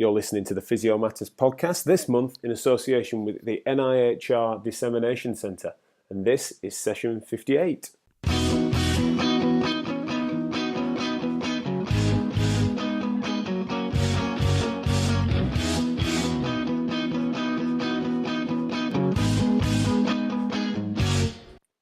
You're listening to the Physio Matters podcast this month in association with the NIHR Dissemination Centre, and this is session 58.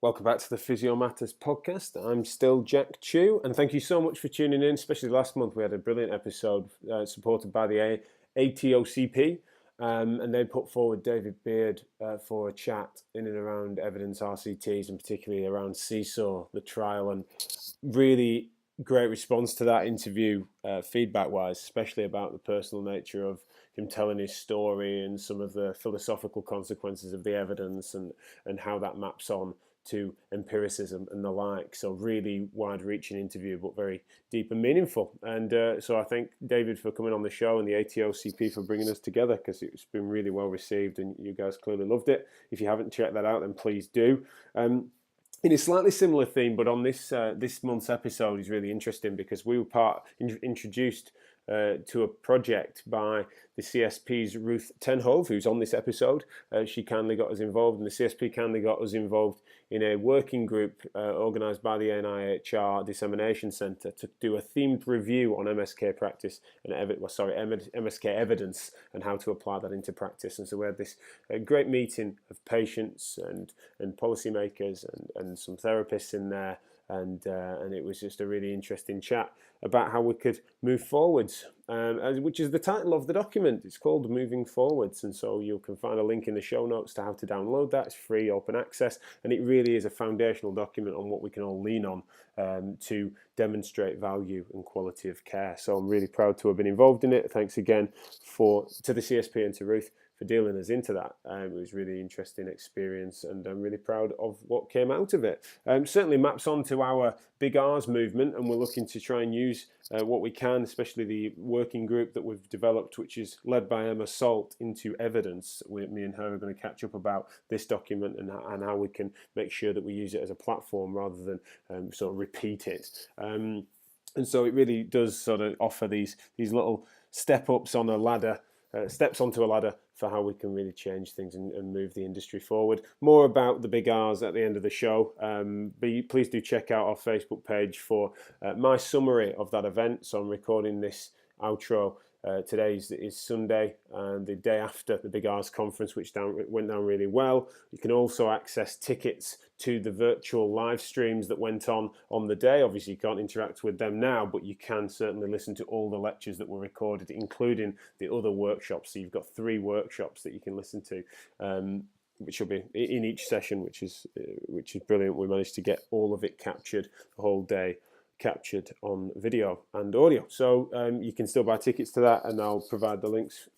Welcome back to the Physio Matters podcast. I'm still Jack Chew, and thank you so much for tuning in, especially last month. We had a brilliant episode supported by the ATOCP, and they put forward David Beard for a chat in and around evidence RCTs, and particularly around Seesaw, the trial, and really great response to that interview feedback-wise, especially about the personal nature of him telling his story and some of the philosophical consequences of the evidence and how that maps on to empiricism and the like. So really wide-reaching interview, but very deep and meaningful. And so I thank David for coming on the show and the ATOCP for bringing us together, because it's been really well received and you guys clearly loved it. If you haven't checked that out, then please do. In a slightly similar theme, but on this month's episode is really interesting because we were introduced to a project by the CSP's Ruth Hove, who's on this episode. She kindly got us involved, and the CSP kindly got us involved in a working group organised by the NIHR Dissemination Centre to do a themed review on MSK practice and MSK evidence and how to apply that into practice. And so we had this great meeting of patients and policymakers and some therapists in there. And it was just a really interesting chat about how we could move forwards, which is the title of the document. It's called Moving Forwards, and so you can find a link in the show notes to how to download that. It's free, open access, and it really is a foundational document on what we can all lean on to demonstrate value and quality of care. So I'm really proud to have been involved in it. Thanks again to the CSP and to Ruth for dealing us into that. It was a really interesting experience, and I'm really proud of what came out of it. Certainly maps onto our Big R's movement, and we're looking to try and use what we can, especially the working group that we've developed, which is led by Emma Salt, into evidence. Me and her are going to catch up about this document and how we can make sure that we use it as a platform rather than sort of repeat it. And so it really does sort of offer these little steps onto a ladder for how we can really change things and move the industry forward. More about the Big R's at the end of the show. But please do check out our Facebook page for my summary of that event. So I'm recording this outro. Today is Sunday, and the day after the Big R's conference, which went down really well. You can also access tickets to the virtual live streams that went on the day. Obviously, you can't interact with them now, but you can certainly listen to all the lectures that were recorded, including the other workshops. So you've got 3 workshops that you can listen to. Which will be in each session, which is brilliant. We managed to get all of it captured, the whole day captured on video and audio. So you can still buy tickets to that, and I'll provide the links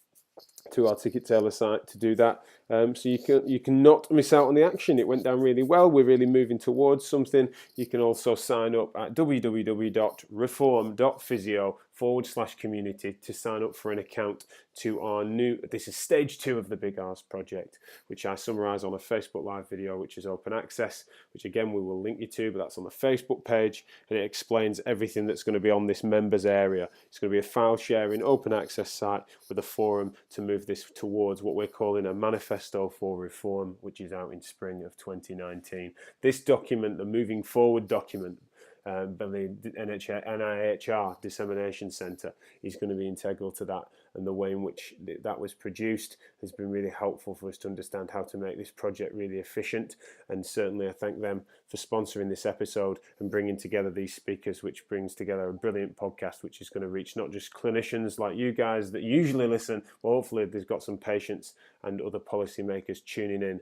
to our ticket tailor site to do that. So you can not miss out on the action. It went down really well. We're really moving towards something. You can also sign up at www.reform.physio/community to sign up for an account to our this is stage 2 of the Big R's project, which I summarise on a Facebook Live video, which is open access, which again we will link you to, but that's on the Facebook page, and it explains everything that's going to be on this members area. It's going to be a file sharing open access site with a forum to move this towards what we're calling a manifesto for reform, which is out in spring of 2019. This document, the Moving Forward document, by the NIHR Dissemination Centre, is going to be integral to that, and the way in which that was produced has been really helpful for us to understand how to make this project really efficient. And certainly I thank them for sponsoring this episode and bringing together these speakers, which brings together a brilliant podcast which is going to reach not just clinicians like you guys that usually listen, but hopefully they've got some patients and other policymakers tuning in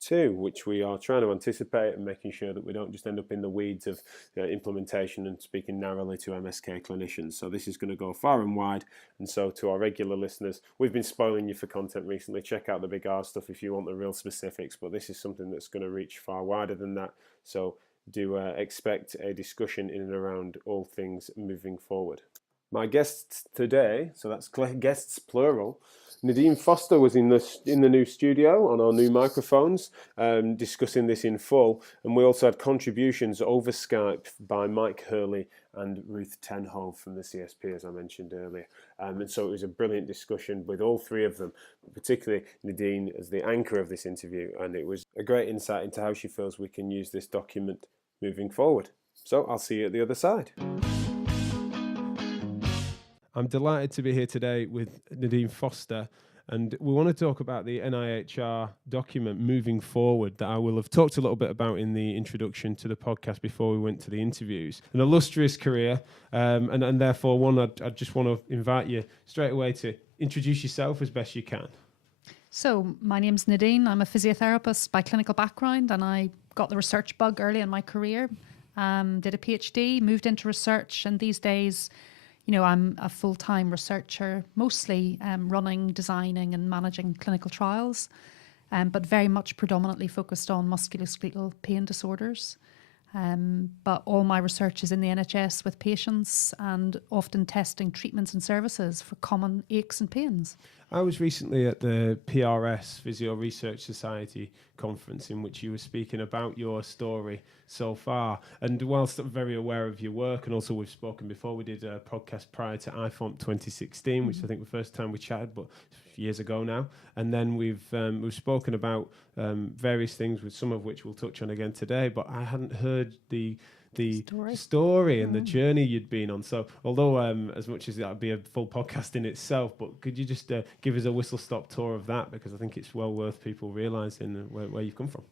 too, which we are trying to anticipate and making sure that we don't just end up in the weeds of implementation and speaking narrowly to MSK clinicians. So this is going to go far and wide. And so to our regular listeners, we've been spoiling you for content recently. Check out the Big R stuff if you want the real specifics, but this is something that's going to reach far wider than that. So do expect a discussion in and around all things moving forward. My guests today, so that's guests plural, Nadine Foster was in the new studio on our new microphones, discussing this in full. And we also had contributions over Skype by Mike Hurley and Ruth Hove from the CSP, as I mentioned earlier. And so it was a brilliant discussion with all three of them, particularly Nadine as the anchor of this interview. And it was a great insight into how she feels we can use this document moving forward. So I'll see you at the other side. I'm delighted to be here today with Nadine Foster, and we want to talk about the NIHR document moving forward that I will have talked a little bit about in the introduction to the podcast before we went to the interviews. An illustrious career, and therefore I'd just want to invite you straight away to introduce yourself as best you can. So my name's Nadine. I'm a physiotherapist by clinical background, and I got the research bug early in my career. Did a PhD, moved into research, and these days, I'm a full-time researcher, mostly running, designing and managing clinical trials, but very much predominantly focused on musculoskeletal pain disorders. But all my research is in the NHS with patients and often testing treatments and services for common aches and pains. I was recently at the PRS, Physio Research Society conference, in which you were speaking about your story so far. And whilst I'm very aware of your work, and also we've spoken before, we did a podcast prior to iFont 2016, which I think the first time we chatted, but years ago now. And then we've spoken about various things, with some of which we'll touch on again today. But I hadn't heard the story and the journey you'd been on. So although as much as that would be a full podcast in itself, but could you just give us a whistle-stop tour of that, because I think it's well worth people realising where you've come from.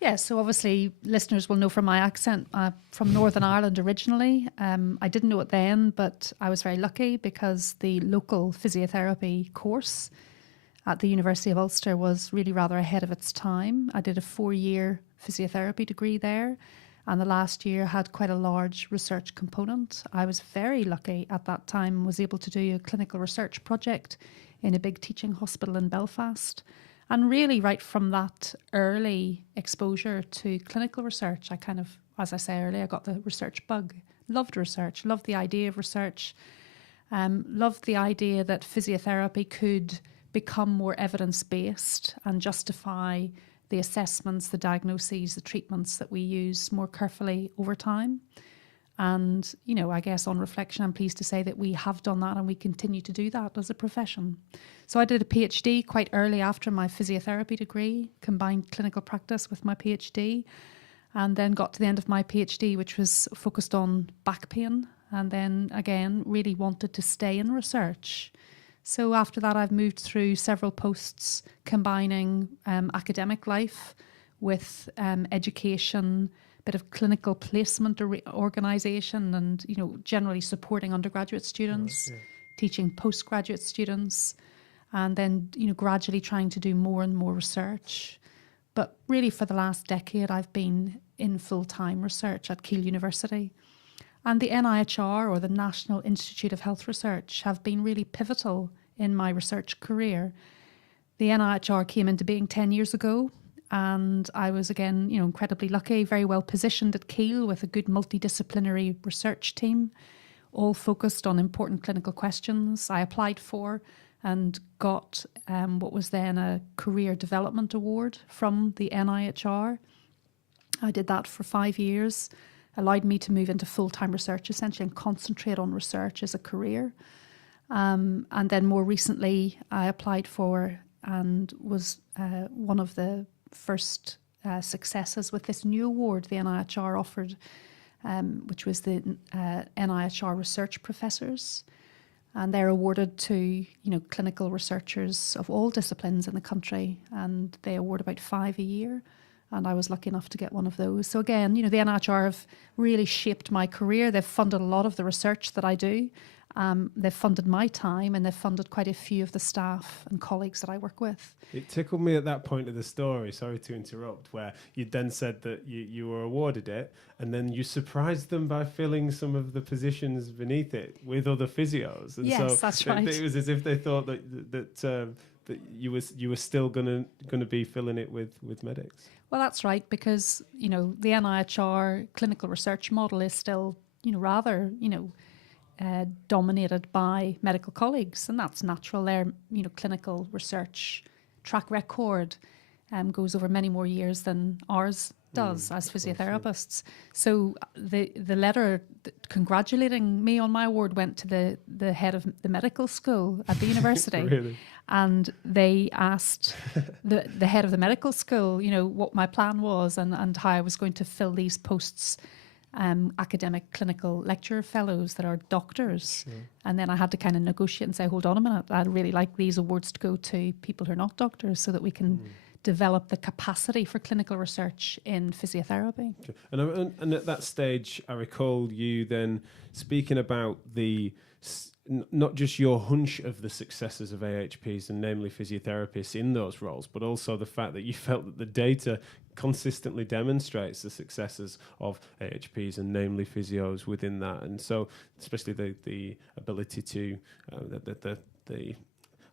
Yeah, so obviously listeners will know from my accent, from Northern Ireland originally. I didn't know it then, but I was very lucky because the local physiotherapy course at the University of Ulster was really rather ahead of its time. I did a 4-year physiotherapy degree there, and the last year had quite a large research component. I was very lucky at that time, was able to do a clinical research project in a big teaching hospital in Belfast. And really right from that early exposure to clinical research, I kind of, as I say earlier, I got the research bug. Loved research, loved the idea of research, loved the idea that physiotherapy could become more evidence-based and justify the assessments, the diagnoses, the treatments that we use more carefully over time. And, I guess on reflection, I'm pleased to say that we have done that and we continue to do that as a profession. So I did a PhD quite early after my physiotherapy degree, combined clinical practice with my PhD, and then got to the end of my PhD, which was focused on back pain, and then again really wanted to stay in research. So after that, I've moved through several posts combining academic life with education, bit of clinical placement organisation, and generally supporting undergraduate students, teaching postgraduate students, and then gradually trying to do more and more research. But really for the last decade, I've been in full-time research at Keele University. And the NIHR, or the National Institute of Health Research, have been really pivotal in my research career. The NIHR came into being 10 years ago, and I was again, incredibly lucky, very well positioned at Keele with a good multidisciplinary research team, all focused on important clinical questions. I applied for and got what was then a Career Development Award from the NIHR. I did that for 5 years, allowed me to move into full-time research essentially and concentrate on research as a career. And then more recently, I applied for and was one of the first successes with this new award the NIHR offered, which was the NIHR Research Professors. And they're awarded to, clinical researchers of all disciplines in the country, and they award about 5 a year. And I was lucky enough to get one of those. So again, the NIHR have really shaped my career. They've funded a lot of the research that I do. They've funded my time, and they've funded quite a few of the staff and colleagues that I work with. It tickled me at that point of the story, sorry to interrupt, where you then said that you were awarded it, and then you surprised them by filling some of the positions beneath it with other physios. And yes, so that's right. It was as if they thought that you were still going to be filling it with medics. Well, that's right, because the NIHR clinical research model is still rather dominated by medical colleagues, and that's natural. Their clinical research track record goes over many more years than ours does as physiotherapists. So the letter congratulating me on my award went to the head of the medical school at the university. Really? And they asked the head of the medical school, what my plan was and how I was going to fill these posts, academic clinical lecturer fellows that are doctors. Sure. And then I had to kind of negotiate and say, hold on a minute, I'd really like these awards to go to people who are not doctors so that we can develop the capacity for clinical research in physiotherapy. And at that stage, I recall you then speaking about not just your hunch of the successes of AHPs and namely physiotherapists in those roles, but also the fact that you felt that the data consistently demonstrates the successes of AHPs and namely physios within that. And so especially the ability to the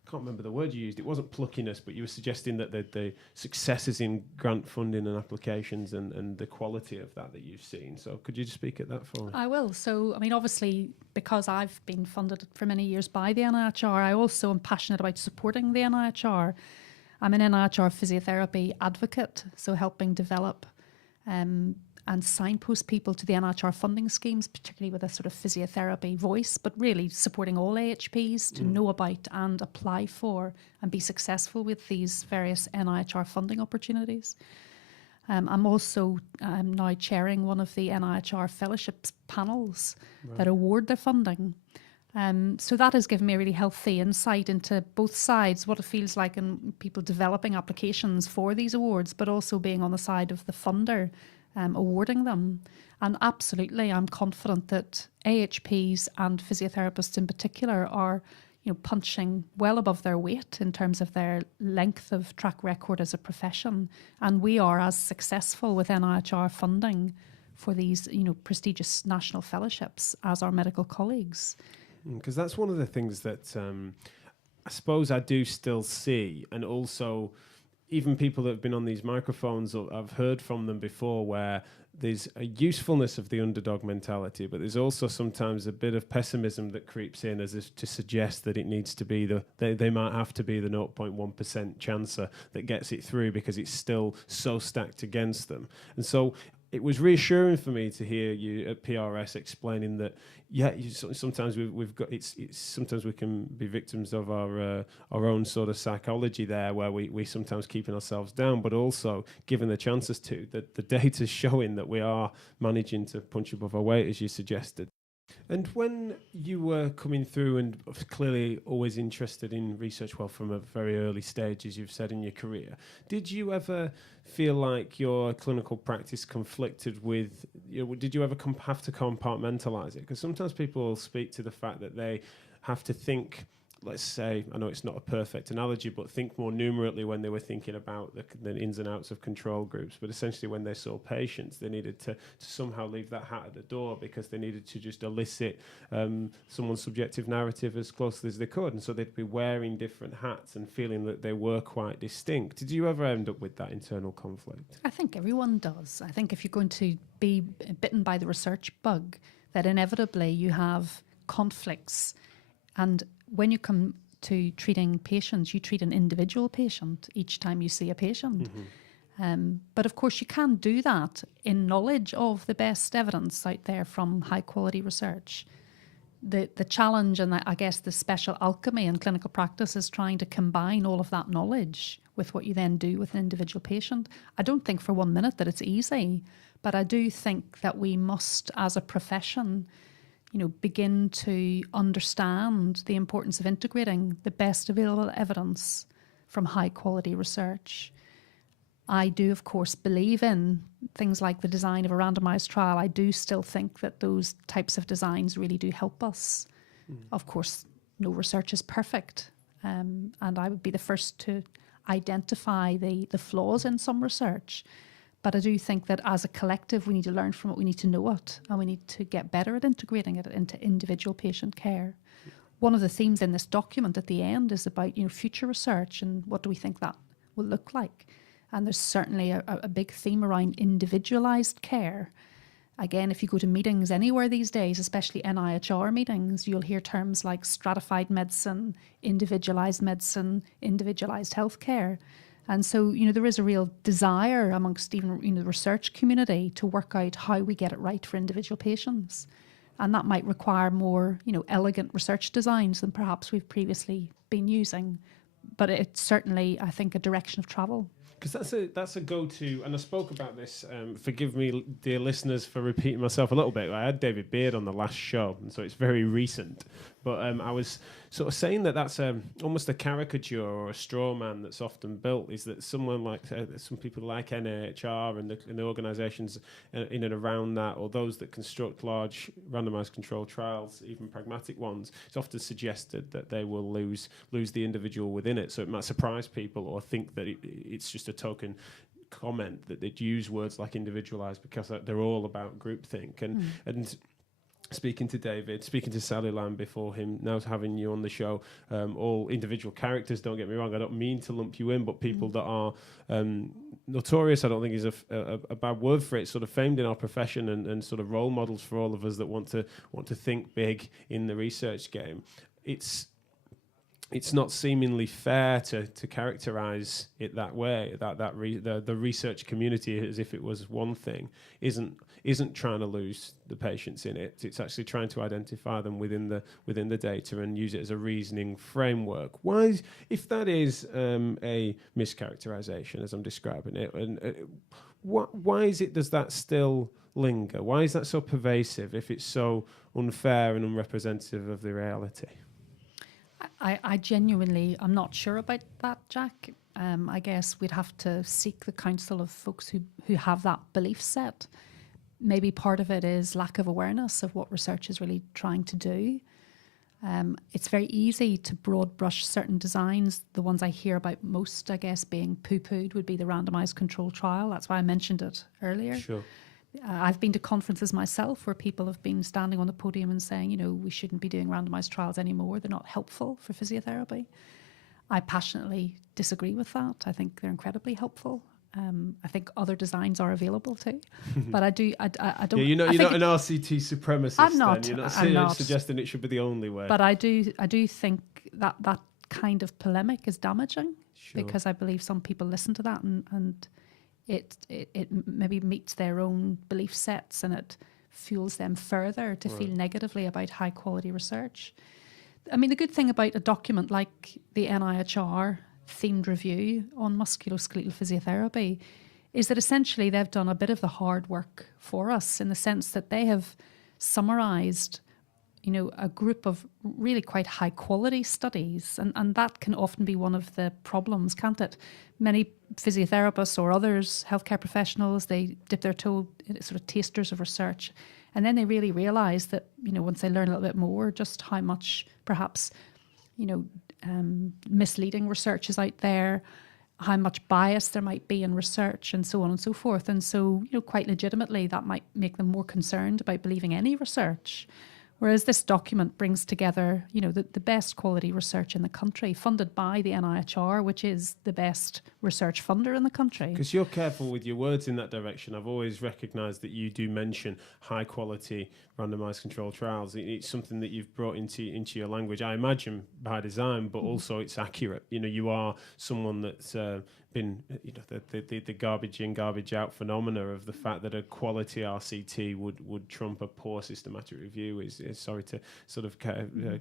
I can't remember the word you used. It wasn't pluckiness, but you were suggesting that the successes in grant funding and applications and the quality of that you've seen. So could you just speak at that for me? I will. So, obviously, because I've been funded for many years by the NIHR, I also am passionate about supporting the NIHR. I'm an NIHR physiotherapy advocate, so helping develop and signpost people to the NIHR funding schemes, particularly with a sort of physiotherapy voice, but really supporting all AHPs to know about and apply for and be successful with these various NIHR funding opportunities. I'm also now chairing one of the NIHR fellowships panels that award their funding. So that has given me a really healthy insight into both sides, what it feels like in people developing applications for these awards, but also being on the side of the funder awarding them. And absolutely, I'm confident that AHPs and physiotherapists in particular are punching well above their weight in terms of their length of track record as a profession. And we are as successful with NIHR funding for these prestigious national fellowships as our medical colleagues. Because that's one of the things that I suppose I do still see, and also even people that have been on these microphones, I've heard from them before, where there's a usefulness of the underdog mentality, but there's also sometimes a bit of pessimism that creeps in as if to suggest that it needs to be they might have to be the 0.1% chancer that gets it through because it's still so stacked against them. And so it was reassuring for me to hear you at PRS explaining that, sometimes we've got sometimes we can be victims of our own sort of psychology there, where we sometimes keeping ourselves down, but also given the chances to that the data's showing that we are managing to punch above our weight, as you suggested. And when you were coming through and clearly always interested in research, well, from a very early stage, as you've said in your career, did you ever feel like your clinical practice conflicted with, did you ever have to compartmentalize it? Because sometimes people speak to the fact that they have to think, let's say, I know it's not a perfect analogy, but think more numerically when they were thinking about the ins and outs of control groups. But essentially when they saw patients, they needed to somehow leave that hat at the door because they needed to just elicit someone's subjective narrative as closely as they could. And so they'd be wearing different hats and feeling that they were quite distinct. Did you ever end up with that internal conflict? I think everyone does. I think if you're going to be bitten by the research bug, that inevitably you have conflicts. And when you come to treating patients, you treat an individual patient each time you see a patient. But of course, you can do that in knowledge of the best evidence out there from high quality research. The challenge and I guess the special alchemy in clinical practice is trying to combine all of that knowledge with what you then do with an individual patient. I don't think for 1 minute that it's easy, but I do think that we must, as a profession, begin to understand the importance of integrating the best available evidence from high quality research. I do, of course, believe in things like the design of a randomized trial. I do still think that those types of designs really do help us. Of course, no research is perfect. And I would be the first to identify the flaws in some research. But I do think that as a collective, we need to learn from it, we need to know it, and we need to get better at integrating it into individual patient care. One of the themes in this document at the end is about future research and what do we think that will look like. And there's certainly a big theme around individualised care. Again, if you go to meetings anywhere these days, especially NIHR meetings, you'll hear terms like stratified medicine, individualized healthcare. And so, there is a real desire amongst even, the research community to work out how we get it right for individual patients. And that might require more, elegant research designs than perhaps we've previously been using. But it's certainly, I think, a direction of travel. Because that's a go-to, and I spoke about this. Forgive me, dear listeners, for repeating myself a little bit. I had David Beard on the last show, and so it's very recent. But I was sort of saying that's almost a caricature or a straw man that's often built. Is that someone like some people like NIHR and the organisations in and around that, or those that construct large randomised controlled trials, even pragmatic ones, it's often suggested that they will lose the individual within it. So it might surprise people or think that it's just a token comment that they'd use words like individualized because they're all about groupthink. And speaking to David, speaking to Sally Lamb before him, now having you on the show, all individual characters, don't get me wrong, I don't mean to lump you in, but people that are notorious, I don't think is a bad word for it, sort of famed in our profession and sort of role models for all of us that want to think big in the research game. It's not seemingly fair to characterize it that way. The research community, as if it was one thing, isn't trying to lose the patients in it. It's actually trying to identify them within the data and use it as a reasoning framework. Why, if that is a mischaracterization, as I'm describing it, and why does that still linger? Why is that so pervasive if it's so unfair and unrepresentative of the reality? I genuinely, I'm not sure about that, Jack. I guess we'd have to seek the counsel of folks who have that belief set. Maybe part of it is lack of awareness of what research is really trying to do. It's very easy to broad brush certain designs. The ones I hear about most, I guess, being poo-pooed would be the randomised controlled trial. That's why I mentioned it earlier. Sure. I've been to conferences myself where people have been standing on the podium and saying, we shouldn't be doing randomised trials anymore. They're not helpful for physiotherapy. I passionately disagree with that. I think they're incredibly helpful. I think other designs are available too, but I don't. Yeah, you're not an RCT supremacist. I'm not. Then. You're I'm not suggesting it should be the only way. But I do think that kind of polemic is damaging, because I believe some people listen to that and it maybe meets their own belief sets and it fuels them further to feel negatively about high quality research. I mean, the good thing about a document like the NIHR themed review on musculoskeletal physiotherapy is that essentially they've done a bit of the hard work for us, in the sense that they have summarized a group of really quite high quality studies. And that can often be one of the problems, can't it? Many physiotherapists or others, healthcare professionals, they dip their toe in sort of tasters of research. And then they really realize that, once they learn a little bit more, just how much perhaps, misleading research is out there, how much bias there might be in research, and so on and so forth. And so, quite legitimately, that might make them more concerned about believing any research. Whereas this document brings together, the best quality research in the country, funded by the NIHR, which is the best research funder in the country. Because you're careful with your words in that direction. I've always recognised that you do mention high quality randomised controlled trials. It's something that you've brought into your language, I imagine by design, but also it's accurate. You are someone that's been, the garbage in, garbage out phenomena of the fact that a quality RCT would trump a poor systematic review is sorry to sort of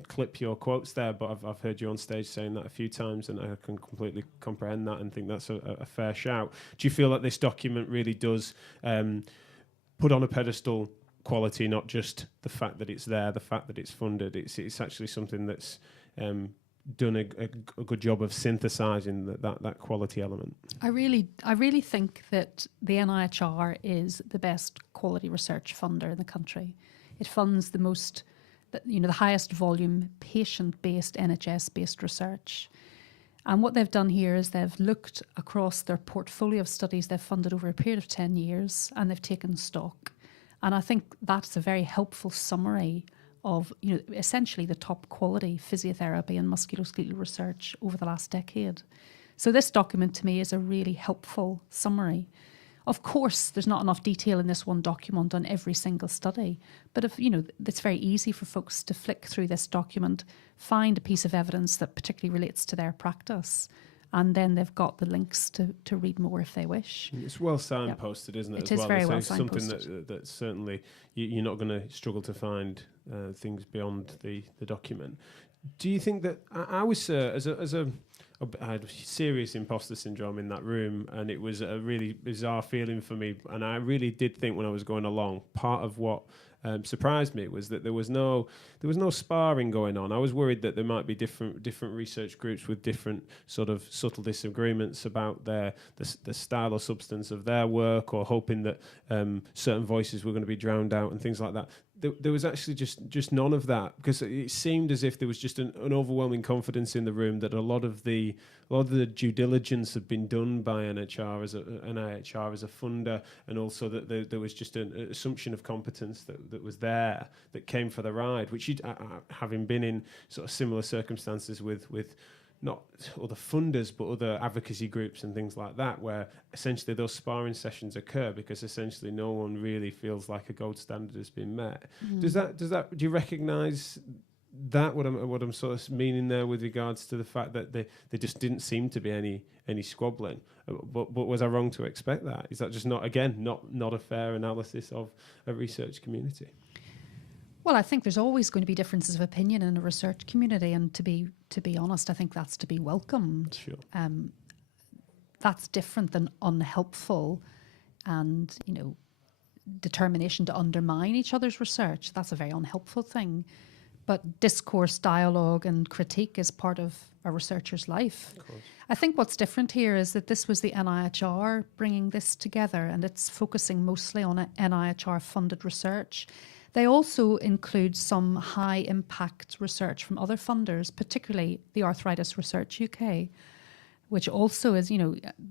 clip your quotes there, but I've heard you on stage saying that a few times, and I can completely comprehend that and think that's a fair shout. Do you feel that this document really does put on a pedestal quality, not just the fact that it's there, the fact that it's funded? It's actually something that's done a good job of synthesizing that quality element. I really think that the NIHR is the best quality research funder in the country. It funds the highest volume patient-based, NHS-based research. And what they've done here is they've looked across their portfolio of studies they've funded over a period of 10 years, and they've taken stock. And I think that's a very helpful summary of essentially the top quality physiotherapy and musculoskeletal research over the last decade. So this document to me is a really helpful summary. Of course, there's not enough detail in this one document on every single study, but if it's very easy for folks to flick through this document, find a piece of evidence that particularly relates to their practice, and then they've got the links to read more if they wish. It's well signposted, isn't it? It is very well something signposted. that certainly you're not going to struggle to find things beyond the document. Do you think that I was I had serious imposter syndrome in that room, and it was a really bizarre feeling for me. And I really did think when I was going along, part of what surprised me was that there was no sparring going on. I was worried that there might be different research groups with different sort of subtle disagreements about the style or substance of their work, or hoping that certain voices were going to be drowned out and things like that. There was actually just none of that, because it seemed as if there was just an overwhelming confidence in the room that a lot of the due diligence had been done by NIHR as a funder, and also that there was just an assumption of competence that was there, that came for the ride, which having been in sort of similar circumstances with not other funders but other advocacy groups and things like that, where essentially those sparring sessions occur because essentially no one really feels like a gold standard has been met. Do you recognise that what I'm sort of meaning there with regards to the fact that there just didn't seem to be any squabbling? But was I wrong to expect that? Is that just not a fair analysis of a research community? Well, I think there's always going to be differences of opinion in a research community, and to be honest, I think that's to be welcomed. Sure. That's different than unhelpful and determination to undermine each other's research. That's a very unhelpful thing. But discourse, dialogue, and critique is part of a researcher's life. Of course. I think what's different here is that this was the NIHR bringing this together, and it's focusing mostly on NIHR-funded research. They also include some high-impact research from other funders, particularly the Arthritis Research UK, which also is,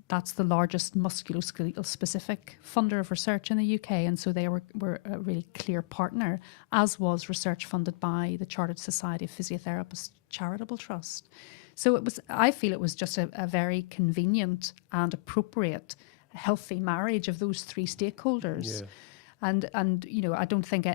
that's the largest musculoskeletal specific funder of research in the UK. And so they were a really clear partner, as was research funded by the Chartered Society of Physiotherapists Charitable Trust. So I feel it was just a very convenient and appropriate, healthy marriage of those three stakeholders. Yeah. And I don't think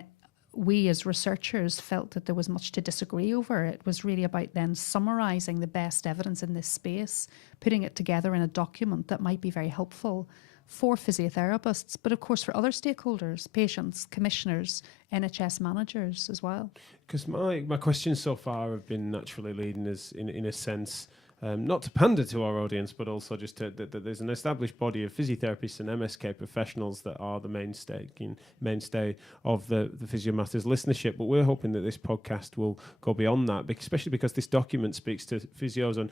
we as researchers felt that there was much to disagree over. It was really about then summarising the best evidence in this space, putting it together in a document that might be very helpful for physiotherapists, but of course for other stakeholders, patients, commissioners, NHS managers as well. Because my questions so far have been naturally leading us in a sense, not to pander to our audience, but also just that there's an established body of physiotherapists and MSK professionals that are the mainstay of the Physio Matters listenership. But we're hoping that this podcast will go beyond that, especially because this document speaks to physios and,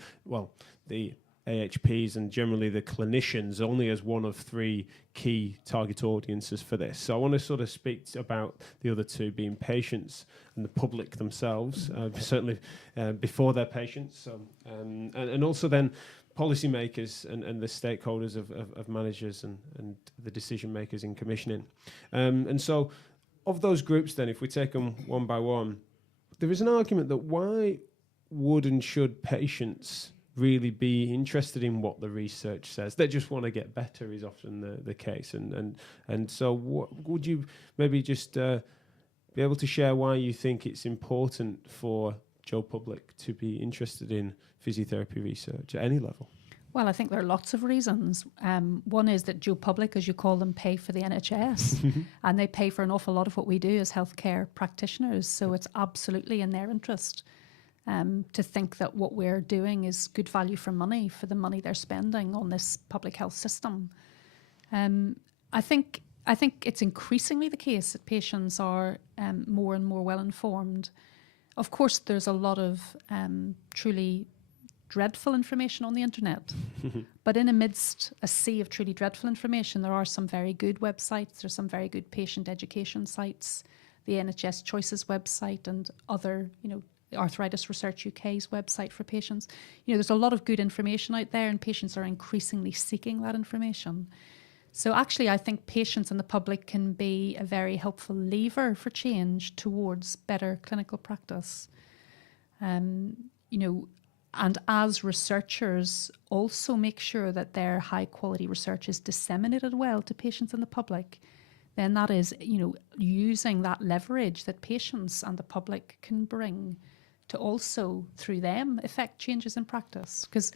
the AHPs and generally the clinicians only as one of three key target audiences for this. So I want to sort of speak about the other two being patients and the public themselves, certainly before they're patients, and also then policymakers and the stakeholders of managers and the decision makers in commissioning. And so of those groups then, if we take them one by one, there is an argument that why would and should patients really be interested in what the research says? They just want to get better is often the case. And so would you maybe just be able to share why you think it's important for Joe Public to be interested in physiotherapy research at any level? Well, I think there are lots of reasons. One is that Joe Public, as you call them, pay for the NHS and they pay for an awful lot of what we do as healthcare practitioners. So it's absolutely in their interest to think that what we're doing is good value for money, for the money they're spending on this public health system. I think it's increasingly the case that patients are more and more well informed. Of course, there's a lot of truly dreadful information on the internet, but in amidst a sea of truly dreadful information, there are some very good websites. There's some very good patient education sites, the NHS Choices website, and other, Arthritis Research UK's website for patients. There's a lot of good information out there, and patients are increasingly seeking that information. So actually, I think patients and the public can be a very helpful lever for change towards better clinical practice. And as researchers, also make sure that their high quality research is disseminated well to patients and the public. Then that is, using that leverage that patients and the public can bring to also, through them, affect changes in practice. Because,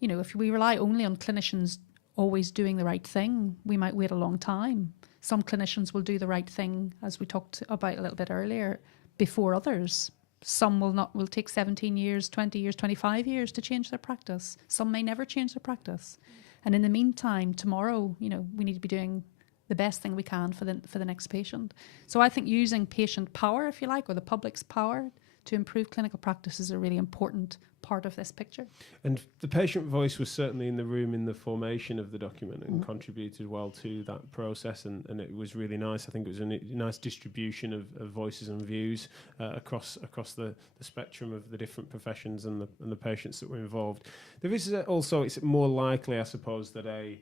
if we rely only on clinicians always doing the right thing, we might wait a long time. Some clinicians will do the right thing, as we talked about a little bit earlier, before others. Some will take 17 years, 20 years, 25 years to change their practice. Some may never change their practice. And in the meantime, tomorrow, we need to be doing the best thing we can for the next patient. So I think using patient power, if you like, or the public's power to improve clinical practice is a really important part of this picture. And the patient voice was certainly in the room in the formation of the document and contributed well to that process, and it was really nice. I think it was a nice distribution of voices and views across the spectrum of the different professions and the patients that were involved. There is also, it's more likely, I suppose, that a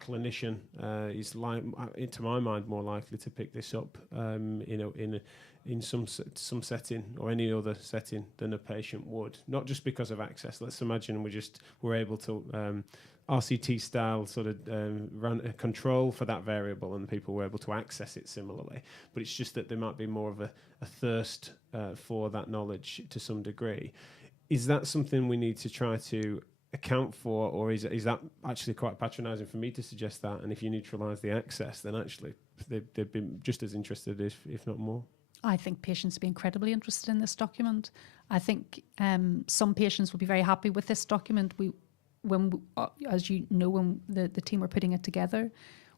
clinician is, to my mind, more likely to pick this up, in some setting or any other setting than a patient would. Not just because of access. Let's imagine we're able to RCT style sort of run a control for that variable, and people were able to access it similarly. But it's just that there might be more of a thirst for that knowledge to some degree. Is that something we need to try to account for, or is that actually quite patronising for me to suggest that? And if you neutralise the access, then actually they've been just as interested, if not more. I think patients will be incredibly interested in this document. I think some patients will be very happy with this document. As you know, when the team were putting it together,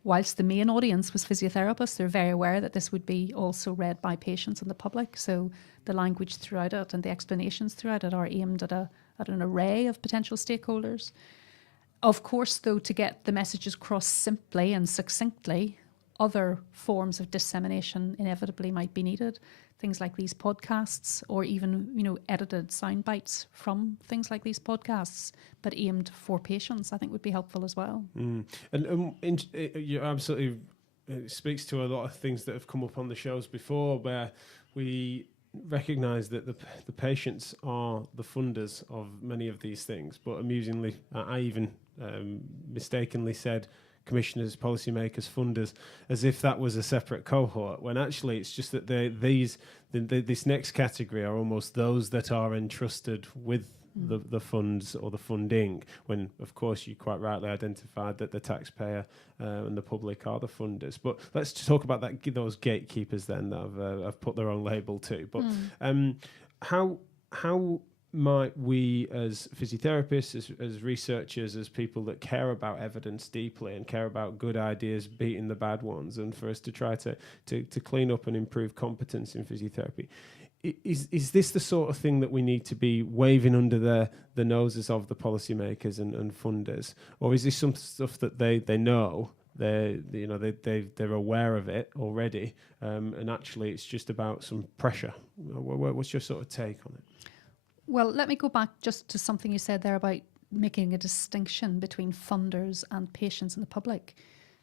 whilst the main audience was physiotherapists, they're very aware that this would be also read by patients and the public. So the language throughout it and the explanations throughout it are aimed at an array of potential stakeholders. Of course, though, to get the messages across simply and succinctly, other forms of dissemination inevitably might be needed. Things like these podcasts, or even, edited sound bites from things like these podcasts, but aimed for patients, I think would be helpful as well. And you absolutely, it speaks to a lot of things that have come up on the shows before, where we recognise that the patients are the funders of many of these things. But amusingly, I even mistakenly said commissioners, policymakers, funders, as if that was a separate cohort, when actually it's just that this next category are almost those that are entrusted with the funds or the funding, when of course you quite rightly identified that the taxpayer and the public are the funders. But let's talk about those gatekeepers then that have put their own label to. But how might we, as physiotherapists, as researchers, as people that care about evidence deeply and care about good ideas beating the bad ones, and for us to try to clean up and improve competence in physiotherapy, is this the sort of thing that we need to be waving under the noses of the policymakers and funders, or is this some stuff that they know? They're aware of it already, and actually it's just about some pressure? What's your sort of take on it? Well, let me go back just to something you said there about making a distinction between funders and patients and the public.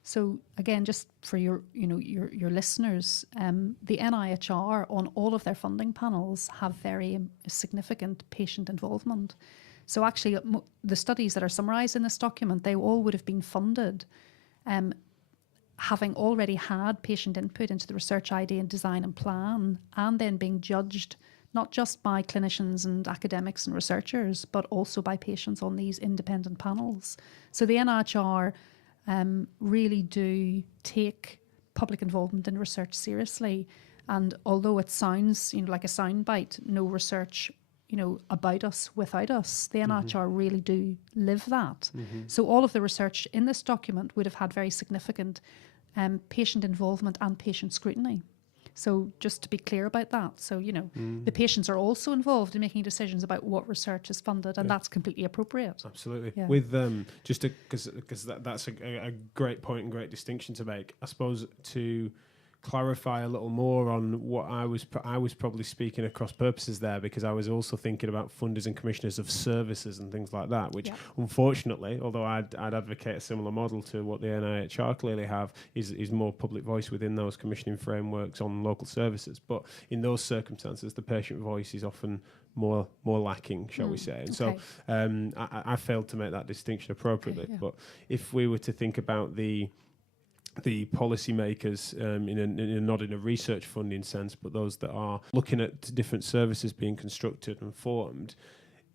So again, just for your listeners, the NIHR on all of their funding panels have very significant patient involvement. So actually, the studies that are summarised in this document, they all would have been funded, having already had patient input into the research idea and design and plan, and then being judged not just by clinicians and academics and researchers, but also by patients on these independent panels. So the NIHR really do take public involvement in research seriously. And although it sounds like a soundbite, no research about us without us, the NIHR really do live that. So all of the research in this document would have had very significant patient involvement and patient scrutiny. So just to be clear about that. So, the patients are also involved in making decisions about what research is funded, and that's completely appropriate. Absolutely. Yeah. With because that's a great point and great distinction to make. I suppose to clarify a little more on what I was probably speaking across purposes there, because I was also thinking about funders and commissioners of services and things like that, which unfortunately, although I'd advocate a similar model to what the NIHR clearly have, is more public voice within those commissioning frameworks on local services. But in those circumstances, the patient voice is often more lacking, shall we say. And so I failed to make that distinction appropriately. But if we were to think about the policymakers, not in a research funding sense, but those that are looking at different services being constructed and formed,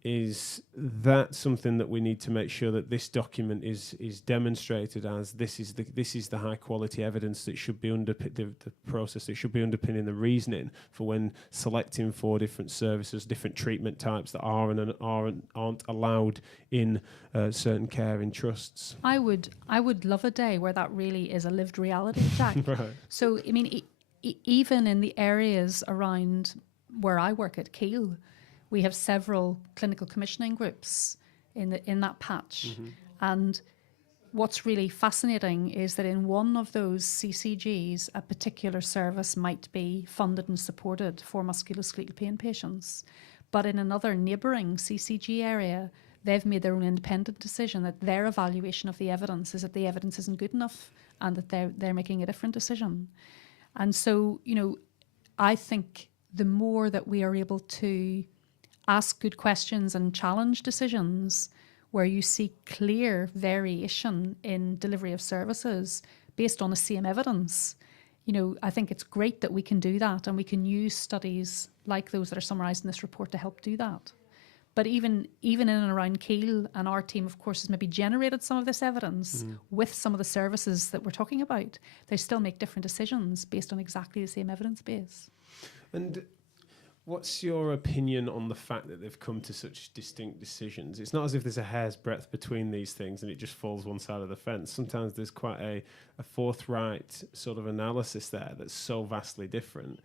is that something that we need to make sure that this document is demonstrated as this is the high quality evidence that should be the process that should be underpinning the reasoning for when selecting for different services, different treatment types that are and aren't allowed in certain care in trusts. I would love a day where that really is a lived reality, Jack. Right. So I mean, even in the areas around where I work at Keele, we have several clinical commissioning groups in that patch. Mm-hmm. And what's really fascinating is that in one of those CCGs, a particular service might be funded and supported for musculoskeletal pain patients. But in another neighbouring CCG area, they've made their own independent decision that their evaluation of the evidence is that the evidence isn't good enough and that they're making a different decision. And so, I think the more that we are able to ask good questions and challenge decisions where you see clear variation in delivery of services based on the same evidence, I think it's great that we can do that, and we can use studies like those that are summarised in this report to help do that. But even in and around Keele, and our team, of course, has maybe generated some of this evidence with some of the services that we're talking about, they still make different decisions based on exactly the same evidence base. And what's your opinion on the fact that they've come to such distinct decisions? It's not as if there's a hair's breadth between these things and it just falls one side of the fence. Sometimes there's quite a forthright sort of analysis there that's so vastly different.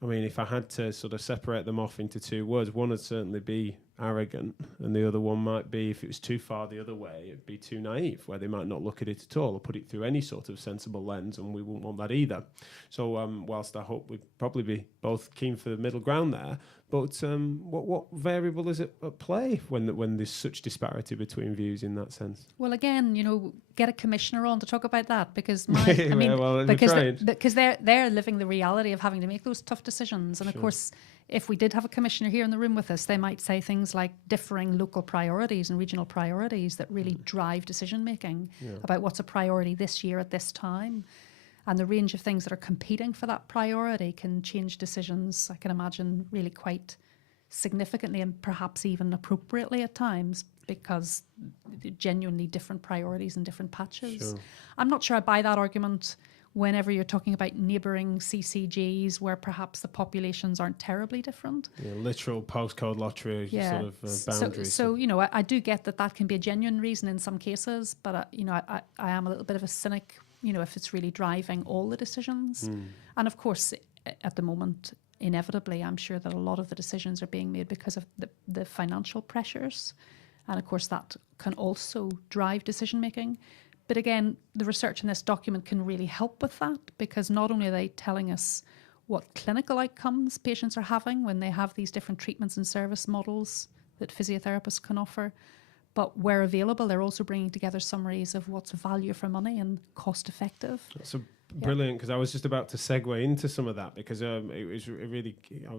I mean, if I had to sort of separate them off into two words, one would certainly be arrogant, and the other one might be, if it was too far the other way, it'd be too naive, where they might not look at it at all or put it through any sort of sensible lens, and we wouldn't want that either. So whilst I hope we'd probably be both keen for the middle ground there, but what variable is it at play when there's such disparity between views in that sense? Well, again, get a commissioner on to talk about that, because because they're living the reality of having to make those tough decisions. And of course, if we did have a commissioner here in the room with us, they might say things like differing local priorities and regional priorities that really drive decision making about what's a priority this year at this time. And the range of things that are competing for that priority can change decisions, I can imagine, really quite significantly and perhaps even appropriately at times, because genuinely different priorities in different patches. Sure. I'm not sure I buy that argument whenever you're talking about neighbouring CCGs where perhaps the populations aren't terribly different. Yeah, literal postcode lottery sort of boundaries. So I do get that can be a genuine reason in some cases, but I am a little bit of a cynic, if it's really driving all the decisions. And of course, at the moment, inevitably, I'm sure that a lot of the decisions are being made because of the financial pressures. And of course, that can also drive decision making. But again, the research in this document can really help with that, because not only are they telling us what clinical outcomes patients are having when they have these different treatments and service models that physiotherapists can offer, but where available, they're also bringing together summaries of what's value for money and cost effective. So brilliant, because I was just about to segue into some of that, because I was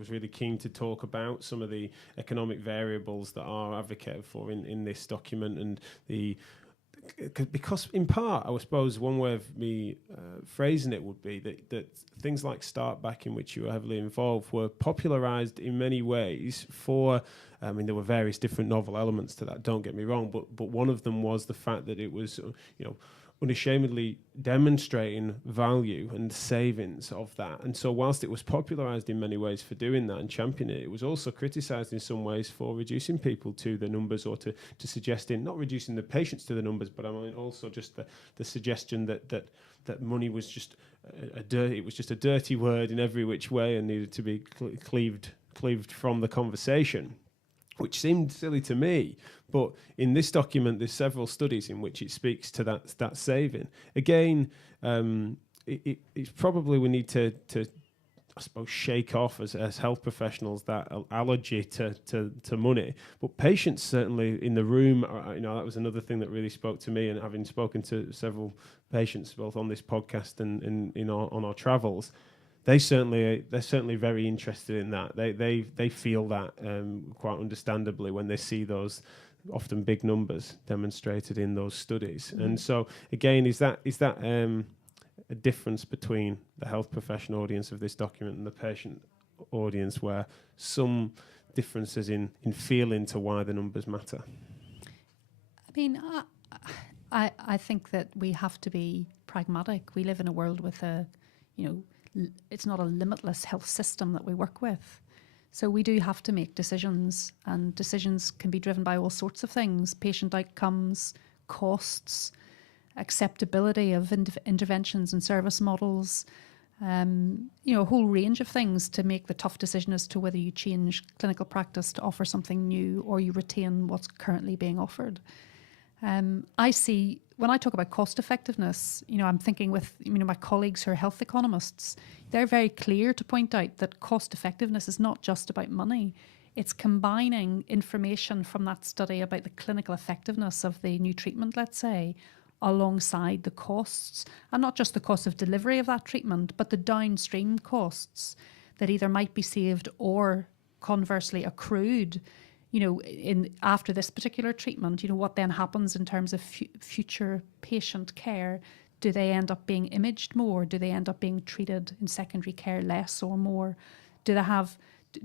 really keen to talk about some of the economic variables that are advocated for in this document, and because in part, I suppose one way of me phrasing it would be that things like Start Back, in which you were heavily involved, were popularised in many ways for, there were various different novel elements to that, don't get me wrong, but one of them was the fact that it was, unashamedly demonstrating value and savings of that. And so whilst it was popularised in many ways for doing that and championing it, it was also criticised in some ways for reducing people to the numbers, or to suggesting, not reducing the patients to the numbers, but I mean also just the suggestion that money was just a dirty word in every which way and needed to be cleaved from the conversation, which seemed silly to me. But in this document, there's several studies in which it speaks to that saving. Again, it's probably we need to I suppose shake off as health professionals that allergy to money. But patients certainly in the room, that was another thing that really spoke to me. And having spoken to several patients both on this podcast and on our travels, they're certainly very interested in that. They feel that quite understandably when they see those often big numbers demonstrated in those studies. And so again, is that a difference between the health professional audience of this document and the patient audience, where some differences in feeling to why the numbers matter? I mean, I think that we have to be pragmatic. We live in a world with it's not a limitless health system that we work with. So we do have to make decisions, and decisions can be driven by all sorts of things: patient outcomes, costs, acceptability of interventions and service models, a whole range of things to make the tough decision as to whether you change clinical practice to offer something new or you retain what's currently being offered. I see, when I talk about cost effectiveness, I'm thinking with my colleagues who are health economists. They're very clear to point out that cost effectiveness is not just about money. It's combining information from that study about the clinical effectiveness of the new treatment, let's say, alongside the costs, and not just the cost of delivery of that treatment, but the downstream costs that either might be saved or conversely accrued, in after this particular treatment. What then happens in terms of future patient care? Do they end up being imaged more? Do they end up being treated in secondary care less or more? Do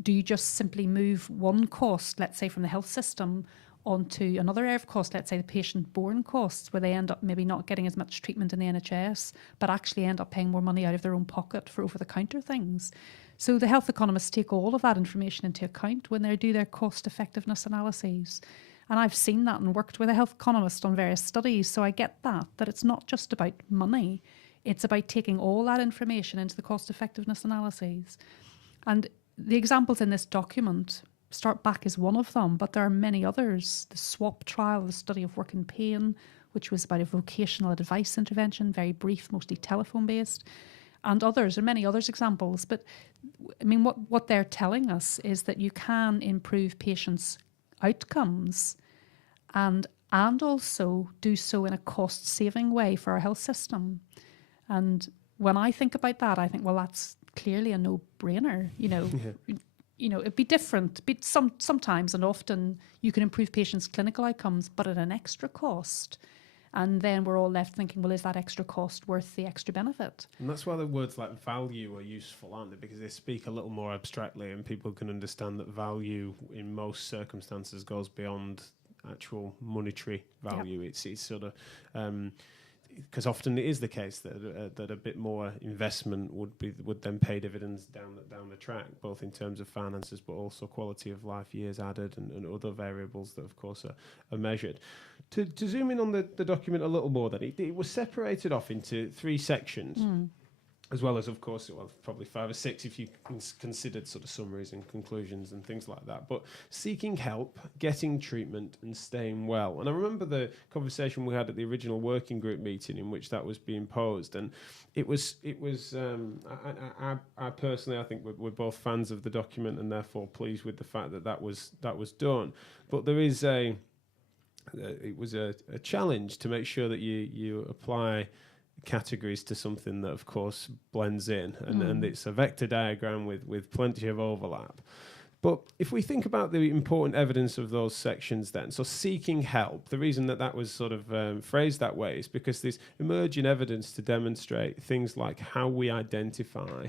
you just simply move one cost, let's say from the health system, onto another area of cost, let's say the patient-borne costs, where they end up maybe not getting as much treatment in the NHS, but actually end up paying more money out of their own pocket for over-the-counter things? So the health economists take all of that information into account when they do their cost-effectiveness analyses. And I've seen that and worked with a health economist on various studies, so I get that it's not just about money. It's about taking all that information into the cost-effectiveness analyses. And the examples in this document, Start Back is one of them, but there are many others. The SWAP trial, the study of work and pain, which was about a vocational advice intervention, very brief, mostly telephone-based, and others. There are many others examples. But I mean, what they're telling us is that you can improve patients' outcomes and also do so in a cost-saving way for our health system. And when I think about that, I think, well, that's clearly a no-brainer, it'd be different. Sometimes and often you can improve patients' clinical outcomes, but at an extra cost. And then we're all left thinking, well, is that extra cost worth the extra benefit? And that's why the words like value are useful, aren't they? Because they speak a little more abstractly and people can understand that value in most circumstances goes beyond actual monetary value. Yep. It's sort of... because often it is the case that a bit more investment would then pay dividends down the track, both in terms of finances, but also quality of life, years added, and other variables that, of course, are measured. To zoom in on the document a little more, then it was separated off into 3 sections. As well as, of course, probably 5 or 6 if you considered sort of summaries and conclusions and things like that. But seeking help, getting treatment, and staying well. And I remember the conversation we had at the original working group meeting in which that was being posed. And it was. I personally, I think we're both fans of the document and therefore pleased with the fact that was done. But there is it was a challenge to make sure that you apply categories to something that of course blends in and it's a vector diagram with plenty of overlap. But if we think about the important evidence of those sections then, so seeking help, the reason that was sort of phrased that way is because there's emerging evidence to demonstrate things like how we identify